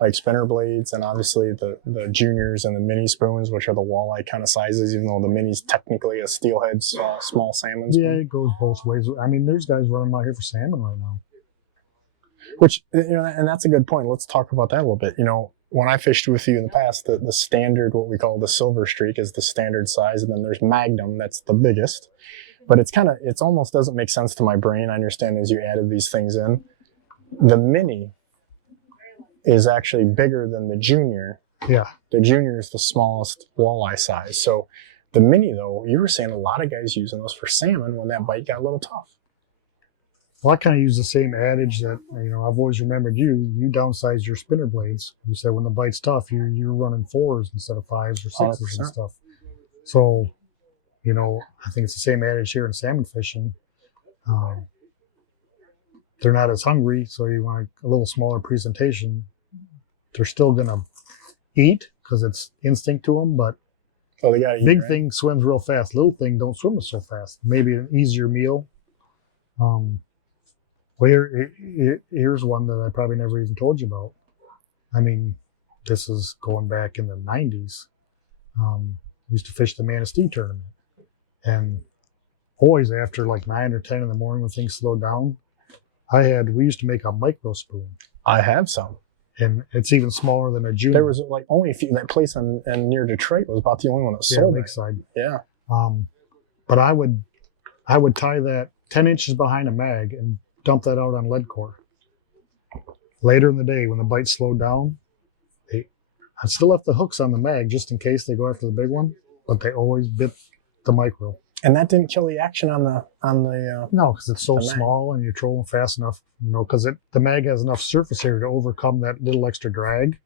like spinner blades, and obviously the juniors and the mini spoons, which are the walleye kind of sizes, even though the mini's technically a steelhead small salmon spoon. Yeah, it goes both ways. There's guys running out here for salmon right now. Which, and that's a good point. Let's talk about that a little bit. When I fished with you in the past, the standard, what we call the silver streak, is the standard size. And then there's Magnum, that's the biggest. But it's almost doesn't make sense to my brain. I understand as you added these things in. The mini is actually bigger than the junior. Yeah. The junior is the smallest walleye size. So the mini, though, you were saying a lot of guys using those for salmon when that bite got a little tough. Well, I kind of use the same adage that, I've always remembered you downsized your spinner blades. You said when the bite's tough, you're running 4s instead of 5s or 6s 100%. And stuff. So, I think it's the same adage here in salmon fishing. They're not as hungry, so you want a little smaller presentation. They're still going to eat because it's instinct to them, but So they got Big thing swims real fast. Little thing don't swim so fast. Maybe an easier meal. Well, here's one that I probably never even told you about. I mean, this is going back in the 90s. We used to fish the Manistee tournament. And always after like 9 or 10 in the morning when things slowed down, we used to make a micro spoon. I have some. And it's even smaller than a junior. There was like only a few. That place in near Detroit was about the only one that sold it. Lakeside. Yeah. But I would tie that 10 inches behind a mag and dump that out on lead core. Later in the day, when the bite slowed down, I still left the hooks on the mag just in case they go after the big one, but they always bit the micro. And that didn't kill the action on the. No, because it's so small and you're trolling fast enough. Because the mag has enough surface area to overcome that little extra drag.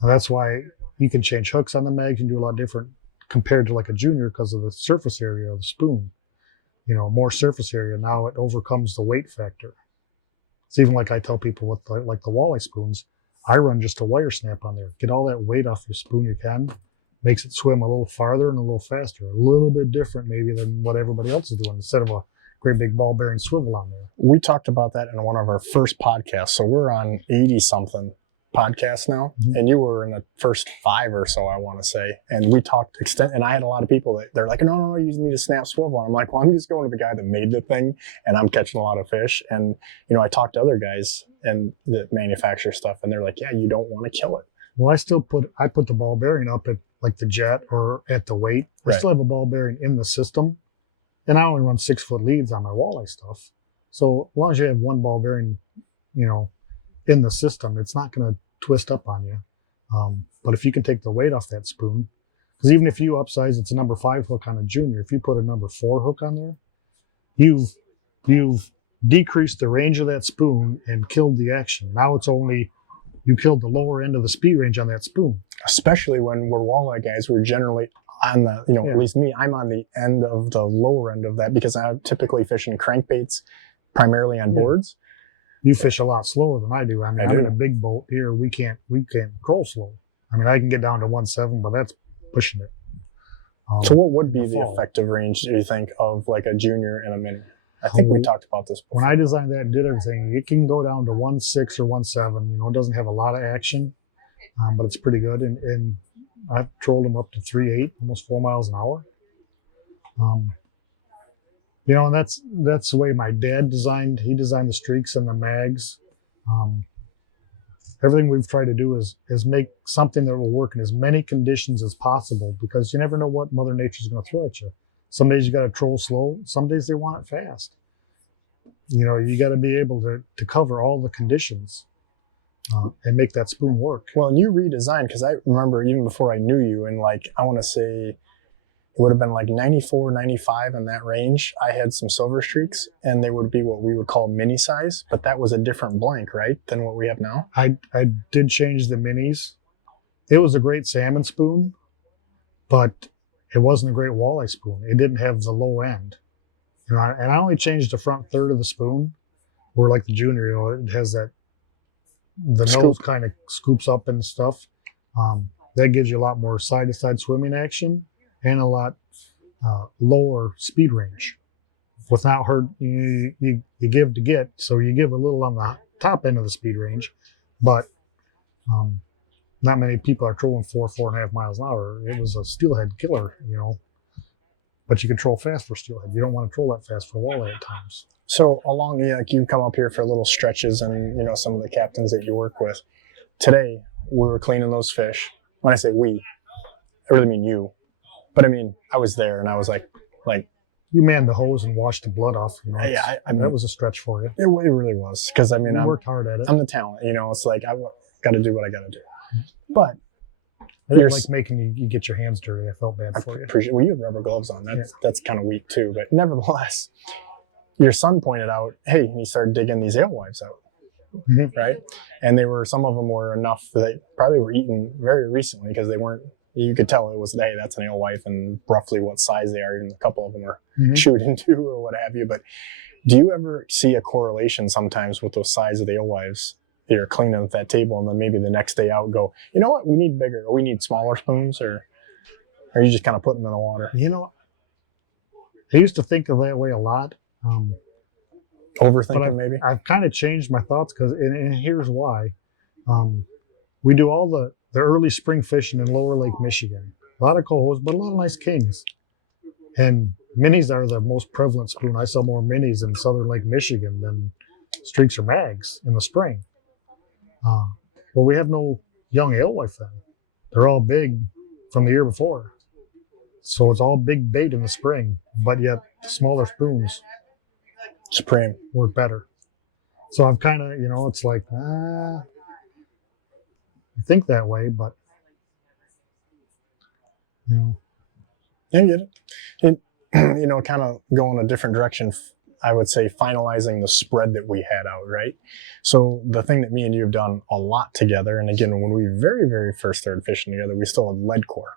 And that's why you can change hooks on the mag and do a lot different compared to like a junior because of the surface area of the spoon. More surface area. Now it overcomes the weight factor. It's even like I tell people with the walleye spoons, I run just a wire snap on there. Get all that weight off your spoon you can. Makes it swim a little farther and a little faster. A little bit different maybe than what everybody else is doing instead of a great big ball bearing swivel on there. We talked about that in one of our first podcasts. So we're on 80-something podcasts now. Mm-hmm. And you were in the first 5 or so, I want to say. And we talked and I had a lot of people that they're like, no, you need a snap swivel. And I'm like, well, I'm just going to the guy that made the thing and I'm catching a lot of fish. And, I talked to other guys and that manufacture stuff and they're like, yeah, you don't want to kill it. Well, I put the ball bearing up at like the jet or at the weight. I still have a ball bearing in the system. And I only run 6-foot leads on my walleye stuff. So as long as you have one ball bearing, in the system, it's not going to twist up on you. But if you can take the weight off that spoon, because even if you upsize, it's a number 5 hook on a junior. If you put a number 4 hook on there, you've decreased the range of that spoon and killed the action. Now it's only you killed the lower end of the speed range on that spoon. Especially when we're walleye guys, we're generally on the, at least me, I'm on the end of the lower end of that because I'm typically fishing crankbaits primarily on boards. You fish a lot slower than I do. I'm in a big boat here. We can't troll slow. I can get down to 1.7, but that's pushing it. So what would be the effective range, do you think, of like a junior and a mini? I think we talked about this before. When I designed that and did everything, it can go down to 1.6 or 1.7. It doesn't have a lot of action, but it's pretty good. And I've trolled them up to 3.8, almost 4 miles an hour. And that's the way my dad designed. He designed the streaks and the mags. Everything we've tried to do is make something that will work in as many conditions as possible because you never know what Mother Nature's going to throw at you. Some days you got to troll slow. Some days they want it fast. You got to be able to cover all the conditions and make that spoon work. Well, and you redesigned, because I remember even before I knew you, and I want to say it would have been like 94, 95 in that range. I had some silver streaks, and they would be what we would call mini size, but that was a different blank, right, than what we have now? I did change the minis. It was a great salmon spoon, but it wasn't a great walleye spoon. It didn't have the low end. And I only changed the front third of the spoon, where like the junior, it has the nose kind of scoops up and stuff. That gives you a lot more side-to-side swimming action and a lot lower speed range. Without hurt, you give to get, so you give a little on the top end of the speed range, but not many people are trolling 4.5 miles an hour. It was a steelhead killer, but you can troll fast for steelhead. You don't want to troll that fast for walleye at times. So you come up here for little stretches and, some of the captains that you work with. Today, we were cleaning those fish. When I say we, I really mean you. But I was there and I was like. You manned the hose and washed the blood off. Yeah, that was a stretch for you. It really was. Because, I worked hard at it. I'm the talent. It's like, I got to do what I got to do. But I didn't like making you get your hands dirty. I felt bad for you. Well, you have rubber gloves on. That's kind of weak too. But nevertheless, your son pointed out, hey, and he started digging these alewives out, right? And some of them were enough that they probably were eaten very recently because they weren't. You could tell it was, hey, that's an alewife and roughly what size they are. And a couple of them are chewed into or what have you. But do you ever see a correlation sometimes with those size of the alewives? You're cleaning at that table and then maybe the next day out go, you know what, we need bigger, or we need smaller spoons, or? Or you just kind of put them in the water? You know, I used to think of that way a lot. Overthinking, maybe? I've kind of changed my thoughts and here's why. We do all the early spring fishing in Lower Lake Michigan. A lot of cohos, but a lot of nice kings. And minis are the most prevalent spoon. I sell more minis in Southern Lake Michigan than streaks or mags in the spring. Well, we have no young alewife then. They're all big from the year before. So it's all big bait in the spring, but yet the smaller spoons Supreme. work better. So I'm kind of, it's like, you think that way, but, I get it. And, kind of going a different direction, I would say finalizing the spread that we had out, right? So the thing that me and you have done a lot together, and again, when we very, very first started fishing together, we still had lead core.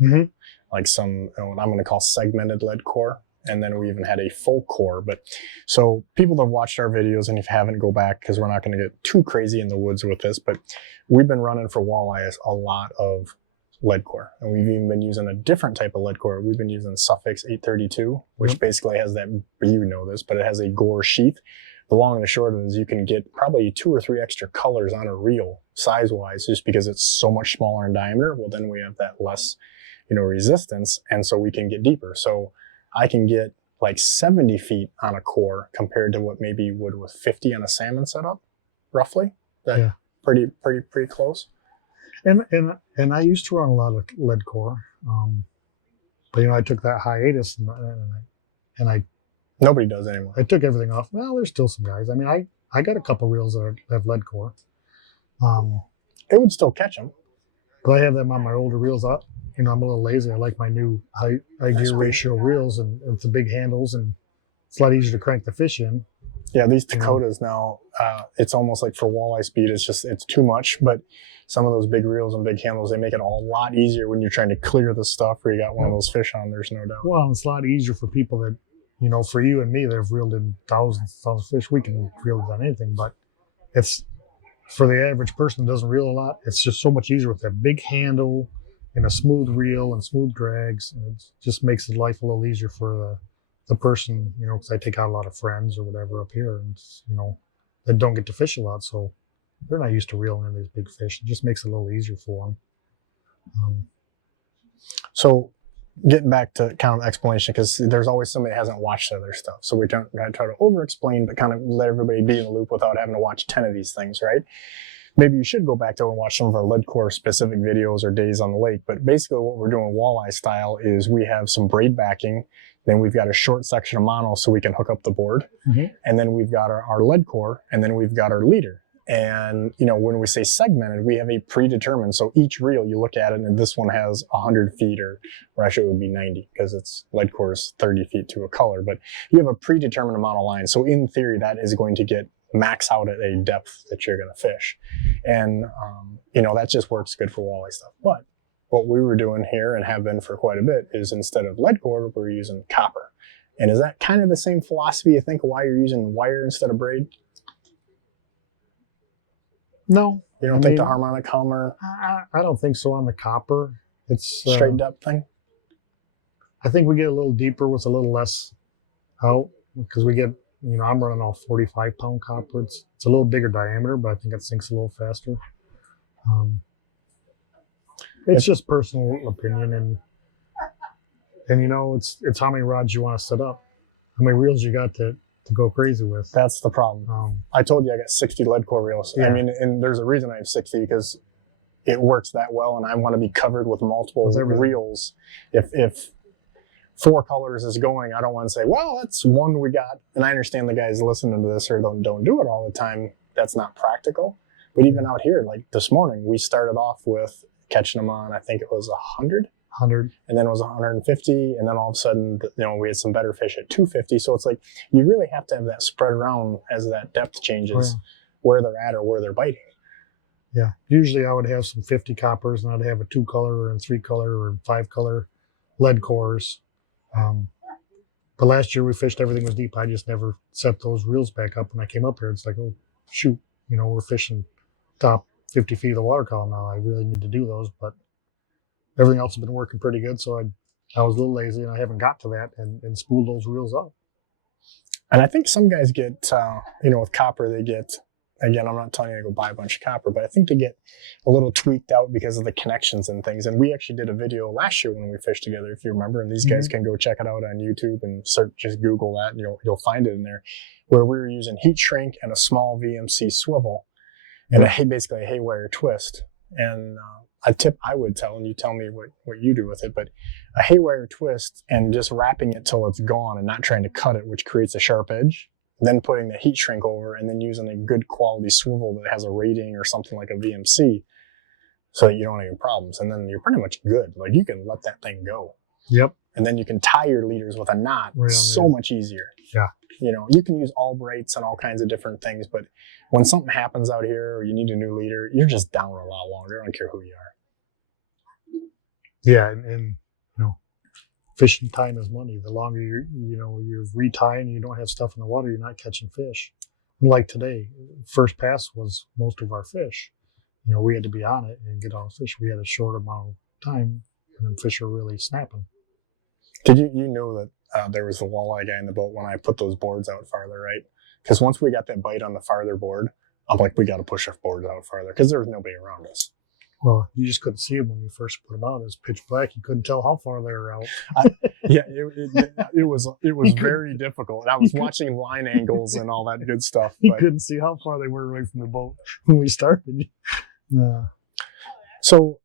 Mm-hmm. Like some, what I'm going to call segmented lead core. And then we even had a full core. But so people that have watched our videos, and if you haven't, go back, because we're not going to get too crazy in the woods with this, but we've been running for walleyes a lot of lead core. And we've even been using a different type of lead core. We've been using Suffix 832, which basically has that, you know this, but it has a gore sheath. The long and the short of it is you can get probably 2 or 3 extra colors on a reel size-wise, just because it's so much smaller in diameter. Well, then we have that less, resistance, and so we can get deeper. So I can get like 70 feet on a core compared to what maybe you would with 50 on a salmon setup, roughly. Pretty close. And I used to run a lot of lead core, but I took that hiatus and I nobody does anymore. I took everything off. Well, there's still some guys. I mean, I got a couple reels that have lead core. It would still catch them, but I have them on my older reels up. I'm a little lazy. I like my new high gear ratio reels and the big handles, and it's a lot easier to crank the fish in. Yeah, these Dakotas now, it's almost like for walleye speed, it's too much. But some of those big reels and big handles, they make it a lot easier when you're trying to clear the stuff or you got one of those fish on. There's no doubt. Well, it's a lot easier for people that, for you and me that have reeled in thousands of fish. We can reel on anything, but it's for the average person that doesn't reel a lot. It's just so much easier with that big handle and a smooth reel and smooth drags. And it just makes the life a little easier for the person, because I take out a lot of friends or whatever up here, and that don't get to fish a lot, so they're not used to reeling in these big fish. It just makes it a little easier for them. So getting back to kind of explanation, because there's always somebody that hasn't watched other stuff. So we don't try to over-explain, but kind of let everybody be in the loop without having to watch 10 of these things, right? Maybe you should go back to and watch some of our lead core specific videos or days on the lake. But basically what we're doing walleye style is we have some braid backing. Then we've got a short section of mono so we can hook up the board. Mm-hmm. And then we've got our lead core, and then we've got our leader. And, when we say segmented, we have a predetermined. So each reel you look at it, and this one has 100 feet, or actually it would be 90 because it's lead core is 30 feet to a color. But you have a predetermined amount of line. So in theory, that is going to get max out at a depth that you're going to fish. And, that just works good for walleye stuff. But what we were doing here and have been for quite a bit is instead of lead core, we're using copper. And is that kind of the same philosophy you think of why you're using wire instead of braid? No. You don't think the harmonic hummer? I don't think so on the copper. It's straight depth thing? I think we get a little deeper with a little less out because we get, I'm running all 45-pound copper. It's a little bigger diameter, but I think it sinks a little faster. It's just personal opinion, and it's how many rods you want to set up, how many reels you got to go crazy with. That's the problem. I told you I got 60 lead core reels. Yeah. And there's a reason I have 60 because it works that well, and I want to be covered with multiple reels. If 4 colors is going, I don't want to say, well, that's one we got. And I understand the guys listening to this or don't do it all the time. That's not practical. But even out here, like this morning, we started off with catching them on, I think it was 100. And then it was 150. And then all of a sudden, we had some better fish at 250. So it's like, you really have to have that spread around as that depth changes, where they're at or where they're biting. Yeah. Usually I would have some 50 coppers, and I'd have a 2-color and 3-color or 5-color lead cores. But last year we fished, everything was deep. I just never set those reels back up. When I came up here, it's like, oh, shoot, we're fishing top 50 feet of the water column now. I really need to do those, but everything else has been working pretty good. So I was a little lazy and I haven't got to that and spooled those reels up. And I think some guys get, with copper, they get, again, I'm not telling you to go buy a bunch of copper, but I think they get a little tweaked out because of the connections and things. And we actually did a video last year when we fished together, if you remember, and these guys can go check it out on YouTube and just Google that and you'll find it in there, where we were using heat shrink and a small VMC swivel and basically a haywire twist. And a tip I would tell, and you tell me what you do with it, but a haywire twist and just wrapping it till it's gone and not trying to cut it, which creates a sharp edge, then putting the heat shrink over and then using a good quality swivel that has a rating or something like a VMC so that you don't have any problems. And then you're pretty much good. Like you can let that thing go. Yep. And then you can tie your leaders with a knot so much easier. Yeah. You can use Albrights and all kinds of different things, but when something happens out here or you need a new leader, you're just down a lot longer. I don't care who you are. Yeah, and fishing time is money. The longer you're retying, you don't have stuff in the water, you're not catching fish. Like today, first pass was most of our fish. We had to be on it and get all the fish. We had a short amount of time, and then fish are really snapping. Did you know that there was a walleye guy in the boat when I put those boards out farther, right? Because once we got that bite on the farther board, I'm like, we got to push our boards out farther because there was nobody around us. Well, you just couldn't see them when you first put them out. It was pitch black. You couldn't tell how far they were out. It was very difficult. And I was watching line angles and all that good stuff. You couldn't see how far they were away from the boat when we started. So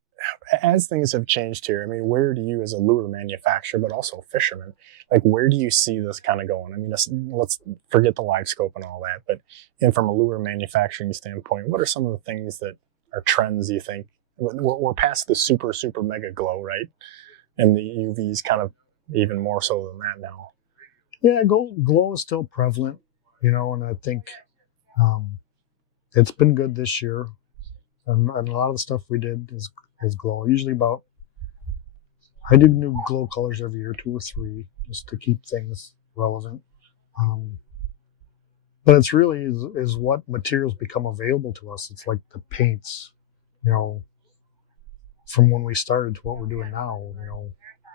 as things have changed here, I mean, where do you as a lure manufacturer, but also fisherman, like where do you see this kind of going? I mean, let's forget the live scope and all that, but from a lure manufacturing standpoint, what are some of the things that are trends you think? We're past the super, super mega glow, right? And the UV's kind of even more so than that now. Yeah, glow is still prevalent, and I think it's been good this year. And a lot of the stuff we did is glow. Usually I do new glow colors every year, 2 or 3, just to keep things relevant. But it's really is what materials become available to us. It's like the paints, from when we started to what we're doing now.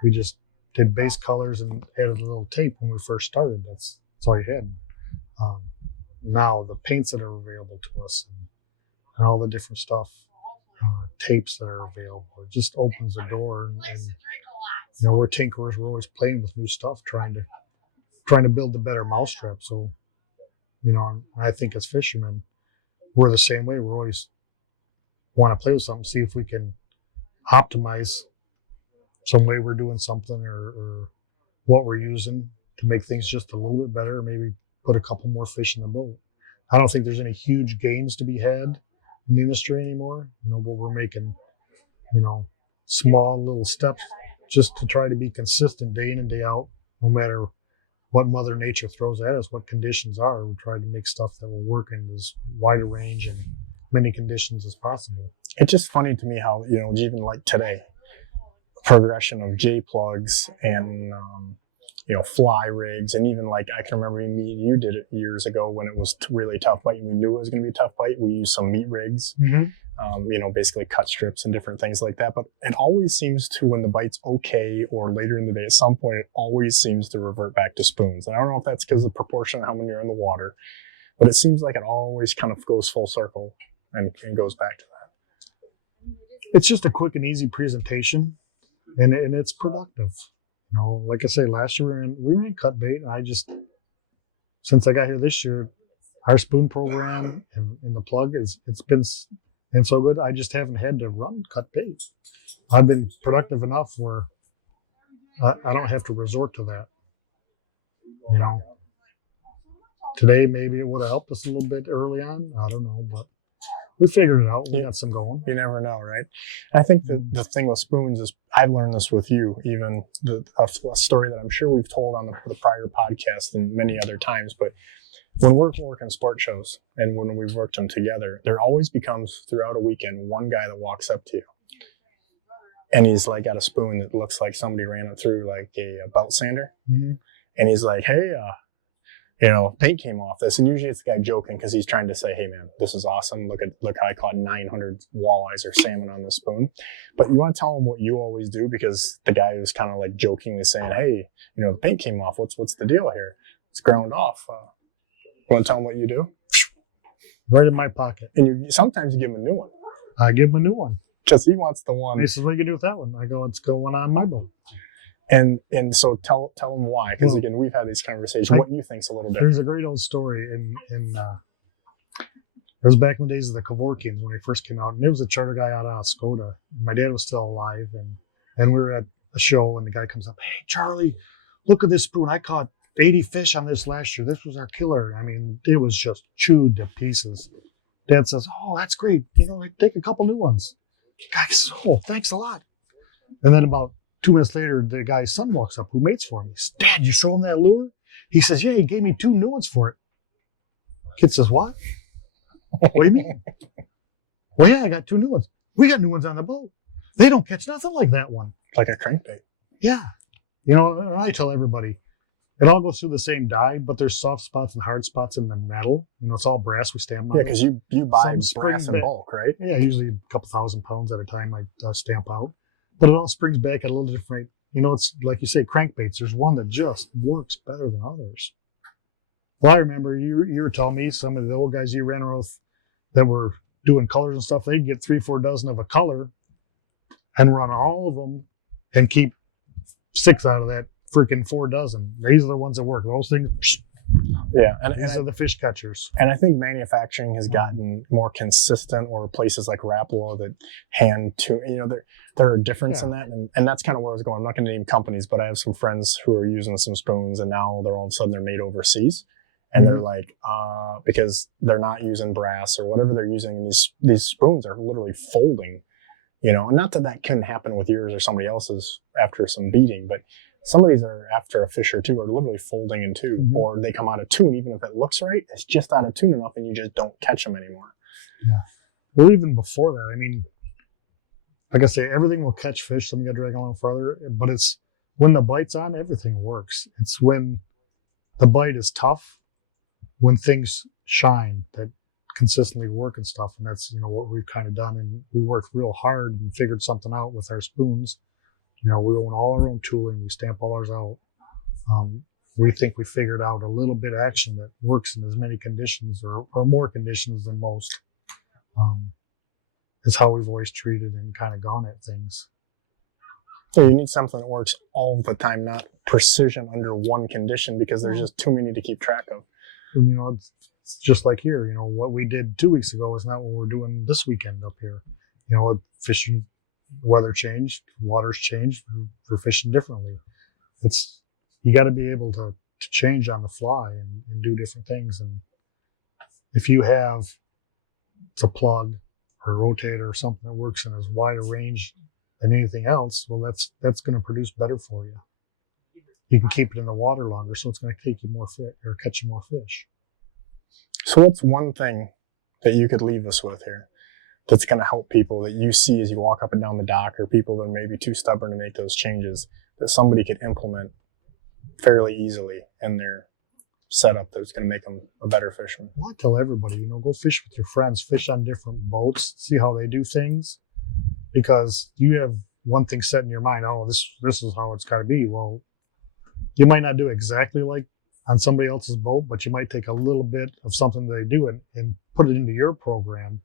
We just did base colors and added a little tape when we first started. That's all you had. Now the paints that are available to us and all the different stuff, tapes that are available, it just opens the door. And we're tinkerers. We're always playing with new stuff, trying to build the better mousetrap. So, I think as fishermen, we're the same way. We're always want to play with something, see if we can optimize some way we're doing something or what we're using to make things just a little bit better, or maybe put a couple more fish in the boat. I don't think there's any huge gains to be had in the industry anymore, but we're making, small little steps just to try to be consistent day in and day out, no matter what Mother Nature throws at us, what conditions are. We try to make stuff that will work in as wide a range and many conditions as possible. It's just funny to me how, even like today, progression of J plugs and, fly rigs. And even like, I can remember you did it years ago when it was really tough bite. We knew it was going to be a tough bite. We used some meat rigs, basically cut strips and different things like that. But it always seems to, when the bite's okay or later in the day, at some point, it always seems to revert back to spoons. And I don't know if that's because of the proportion of how many are in the water, but it seems like it always kind of goes full circle and goes back to that. It's just a quick and easy presentation, and it's productive. Like I say, last year we ran cut bait, and since I got here this year, our spoon program and the plug it's been so good. I just haven't had to run cut bait. I've been productive enough where I don't have to resort to that. Today maybe it would have helped us a little bit early on. I don't know, but we figured it out. We got some going. You never know, right? I think the thing with spoons is, I've learned this with you, even a story that I'm sure we've told on the prior podcast and many other times, but when we're working sport shows and when we've worked them together, there always becomes throughout a weekend one guy that walks up to you and he's like got a spoon that looks like somebody ran it through like a belt sander. Mm-hmm. And he's like, hey, paint came off this. And usually it's the guy joking because he's trying to say, hey man, this is awesome. Look how I caught 900 walleyes or salmon on this spoon. But you want to tell him what you always do, because the guy was kind of like jokingly saying, hey, the paint came off. What's the deal here? It's ground off. You want to tell him what you do? Right in my pocket. And sometimes you give him a new one. I give him a new one. Because he wants the one. He says, what do you do with that one? I go, it's going on my boat. And so tell him why. Because again, we've had these conversations. What you think's a little different. There's a great old story it was back in the days of the Kevorkians when they first came out. And there was a charter guy out of Skoda. My dad was still alive. And we were at a show, and the guy comes up, hey, Charlie, look at this spoon. I caught 80 fish on this last year. This was our killer. I mean, it was just chewed to pieces. Dad says, oh, that's great. Take a couple new ones. Guy says, oh, thanks a lot. And then about 2 minutes later, the guy's son walks up who mates for him. He says, Dad, you show him that lure? He says, yeah, he gave me 2 new ones for it. Kid says, what? What do you mean? Well, yeah, I got 2 new ones. We got new ones on the boat. They don't catch nothing like that one. Like a crankbait. Yeah. I tell everybody, it all goes through the same die, but there's soft spots and hard spots in the metal. It's all brass we stamp on. Yeah, because you buy brass in bulk, right? Yeah, usually a couple 1,000 pounds at a time I stamp out. But it all springs back at a little different rate. It's like you say, crankbaits. There's one that just works better than others. Well, I remember you were telling me some of the old guys you ran around with that were doing colors and stuff, they'd get 3-4 dozen of a color and run all of them and keep 6 out of that freaking 4 dozen. These are the ones that work. Those things, yeah, these are the fish catchers. And I think manufacturing has gotten more consistent, or places like Rapala that hand to, there are difference in that. And that's kind of where I was going. I'm not going to name companies, but I have some friends who are using some spoons, and now all of a sudden they're made overseas. And they're like, because they're not using brass or whatever they're using. And these spoons are literally folding, and not that couldn't happen with yours or somebody else's after some beating, but some of these are after a fish or two are literally folding in two, or they come out of tune. Even if it looks right, it's just out of tune enough and you just don't catch them anymore. Yeah. Well, even before that, I mean, like I say, everything will catch fish. Some got to drag along further, but it's when the bite's on, everything works. It's when the bite is tough, when things shine that consistently work and stuff. And that's, what we've kind of done. And we worked real hard and figured something out with our spoons. We own all our own tooling. We stamp all ours out. We think we figured out a little bit of action that works in as many conditions or more conditions than most. It's how we've always treated and kind of gone at things. So you need something that works all the time, not precision under one condition, because there's just too many to keep track of. And, it's just like here. What we did 2 weeks ago is not what we're doing this weekend up here. Fishing. Weather changed, waters changed, we're fishing differently. You got to be able to change on the fly and do different things. And if you have a plug or a rotator or something that works in as wide a range than anything else, well, that's going to produce better for you. You can keep it in the water longer, so it's going to take you more fish or catch you more fish. So what's one thing that you could leave us with here that's going to help people that you see as you walk up and down the dock, or people that are maybe too stubborn to make those changes, that somebody could implement fairly easily in their setup that's going to make them a better fisherman? Well, I tell everybody, go fish with your friends, fish on different boats, see how they do things, because you have one thing set in your mind, this is how it's got to be. Well, you might not do exactly like on somebody else's boat, but you might take a little bit of something they do and put it into your program.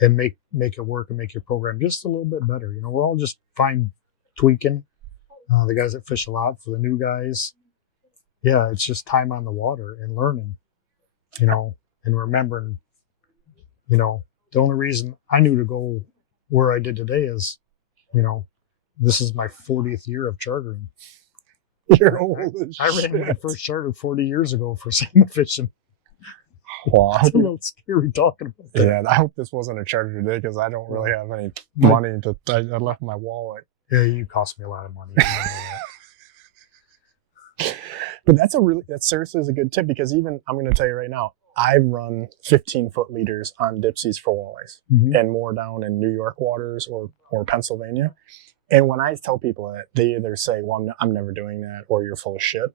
And make it work and make your program just a little bit better. We're all just fine tweaking. The guys that fish a lot, for the new guys, yeah, it's just time on the water and learning, and remembering, the only reason I knew to go where I did today is, this is my 40th year of chartering. You're old as I ran my first charter 40 years ago for salmon fishing. Wow. It's a little scary talking about that. Yeah, I hope this wasn't a charter today, because I don't really have any money I left my wallet. Yeah, you cost me a lot of money. But that seriously is a good tip, because even, I'm going to tell you right now, I've run 15-foot leaders on dipsies for walleyes, and more down in New York waters or Pennsylvania. And when I tell people that, they either say, well, I'm never doing that, or you're full of shit.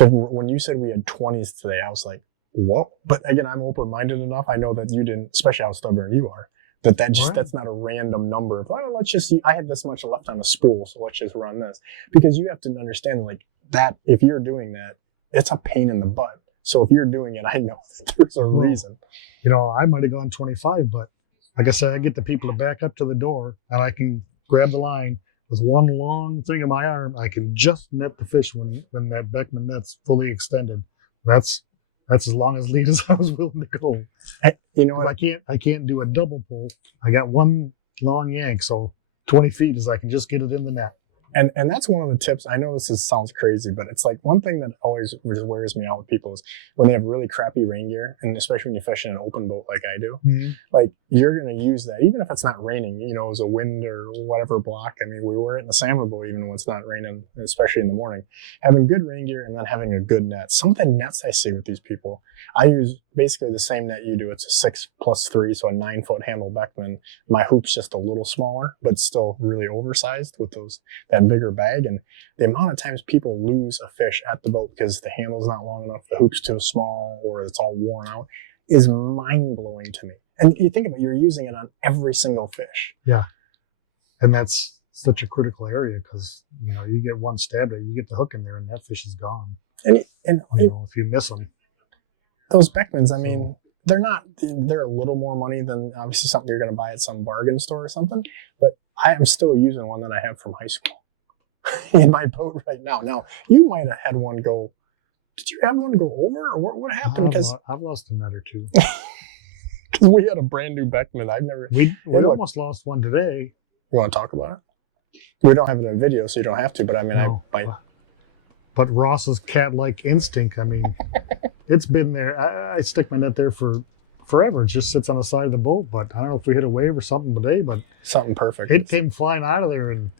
When you said we had 20s today, I was like, what? But again, I'm open-minded enough. I know that you didn't, especially how stubborn you are, that's not a random number of, oh, let's just see, I had this much left on the spool, so let's just run this. Because you have to understand, like, that if you're doing that, it's a pain in the butt. So if you're doing it, I know that there's a reason. You know, I might have gone 25, but like I said, I get the people to back up to the door, and I can grab the line with one long thing in my arm. I can just net the fish when that Beckman net's fully extended. That's as long as lead as I was willing to go. You know what? I can't do a double pull. I got one long yank, so 20 feet is I can just get it in the net. And that's one of the tips. I know sounds crazy, but it's like one thing that always just wears me out with people is when they have really crappy rain gear, and especially when you fish in an open boat like I do, like you're going to use that, even if it's not raining, you know, as a wind or whatever block. I mean, we were in the salmon boat even when it's not raining, especially in the morning. Having good rain gear and then having a good net. Some of the nets I see with these people, I use basically the same net you do. It's a 6+3, so a 9-foot handle Beckman. My hoop's just a little smaller, but still really oversized with that bigger bag. And the amount of times people lose a fish at the boat because the handle's not long enough, the hoop's too small, or it's all worn out is mind-blowing to me. And you think about it, you're using it on every single fish. Yeah. And that's such a critical area because, you know, you get one stab at it, you get the hook in there and that fish is gone. And you know, if you miss them. Those Beckmans, I mean, they're a little more money than obviously something you're going to buy at some bargain store or something, but I am still using one that I have from high school in my boat right now. Now, you might have had one go, did you have one go over, or what happened? Because I've lost a net or two. Because we had a brand new Beckman. We almost lost one today. You want to talk about it? We don't have it in video, so you don't have to, but I mean, no. But Ross's cat-like instinct, I mean, it's been there. I stick my net there for forever. It just sits on the side of the boat, but I don't know if we hit a wave or something today, but something perfect. It came flying out of there, and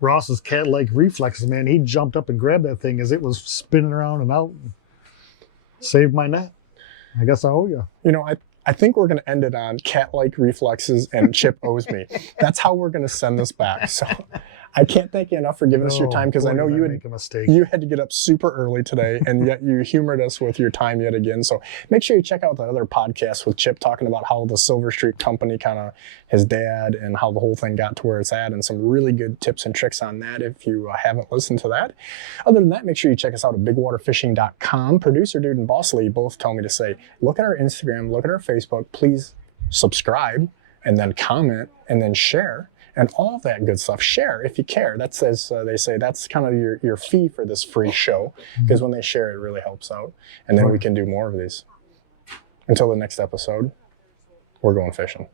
Ross's cat-like reflexes, man, he jumped up and grabbed that thing as it was spinning around and out. Saved my net. I guess I owe you. You know, I think we're going to end it on cat-like reflexes and Chip owes me. That's how we're going to send this back. So I can't thank you enough for giving us your time, because I know you had to get up super early today, and yet you humored us with your time yet again. So make sure you check out the other podcast with Chip talking about how the Silver Streak Company, kind of his dad, and how the whole thing got to where it's at, and some really good tips and tricks on that if you haven't listened to that. Other than that, make sure you check us out at bigwaterfishing.com. Producer Dude and Boss Lee both tell me to say, look at our Instagram, look at our Facebook, please subscribe, and then comment, and then share. And all that good stuff. Share if you care. That says, they say that's kind of your fee for this free show, because when they share, it really helps out. And then we can do more of these. Until the next episode, we're going fishing.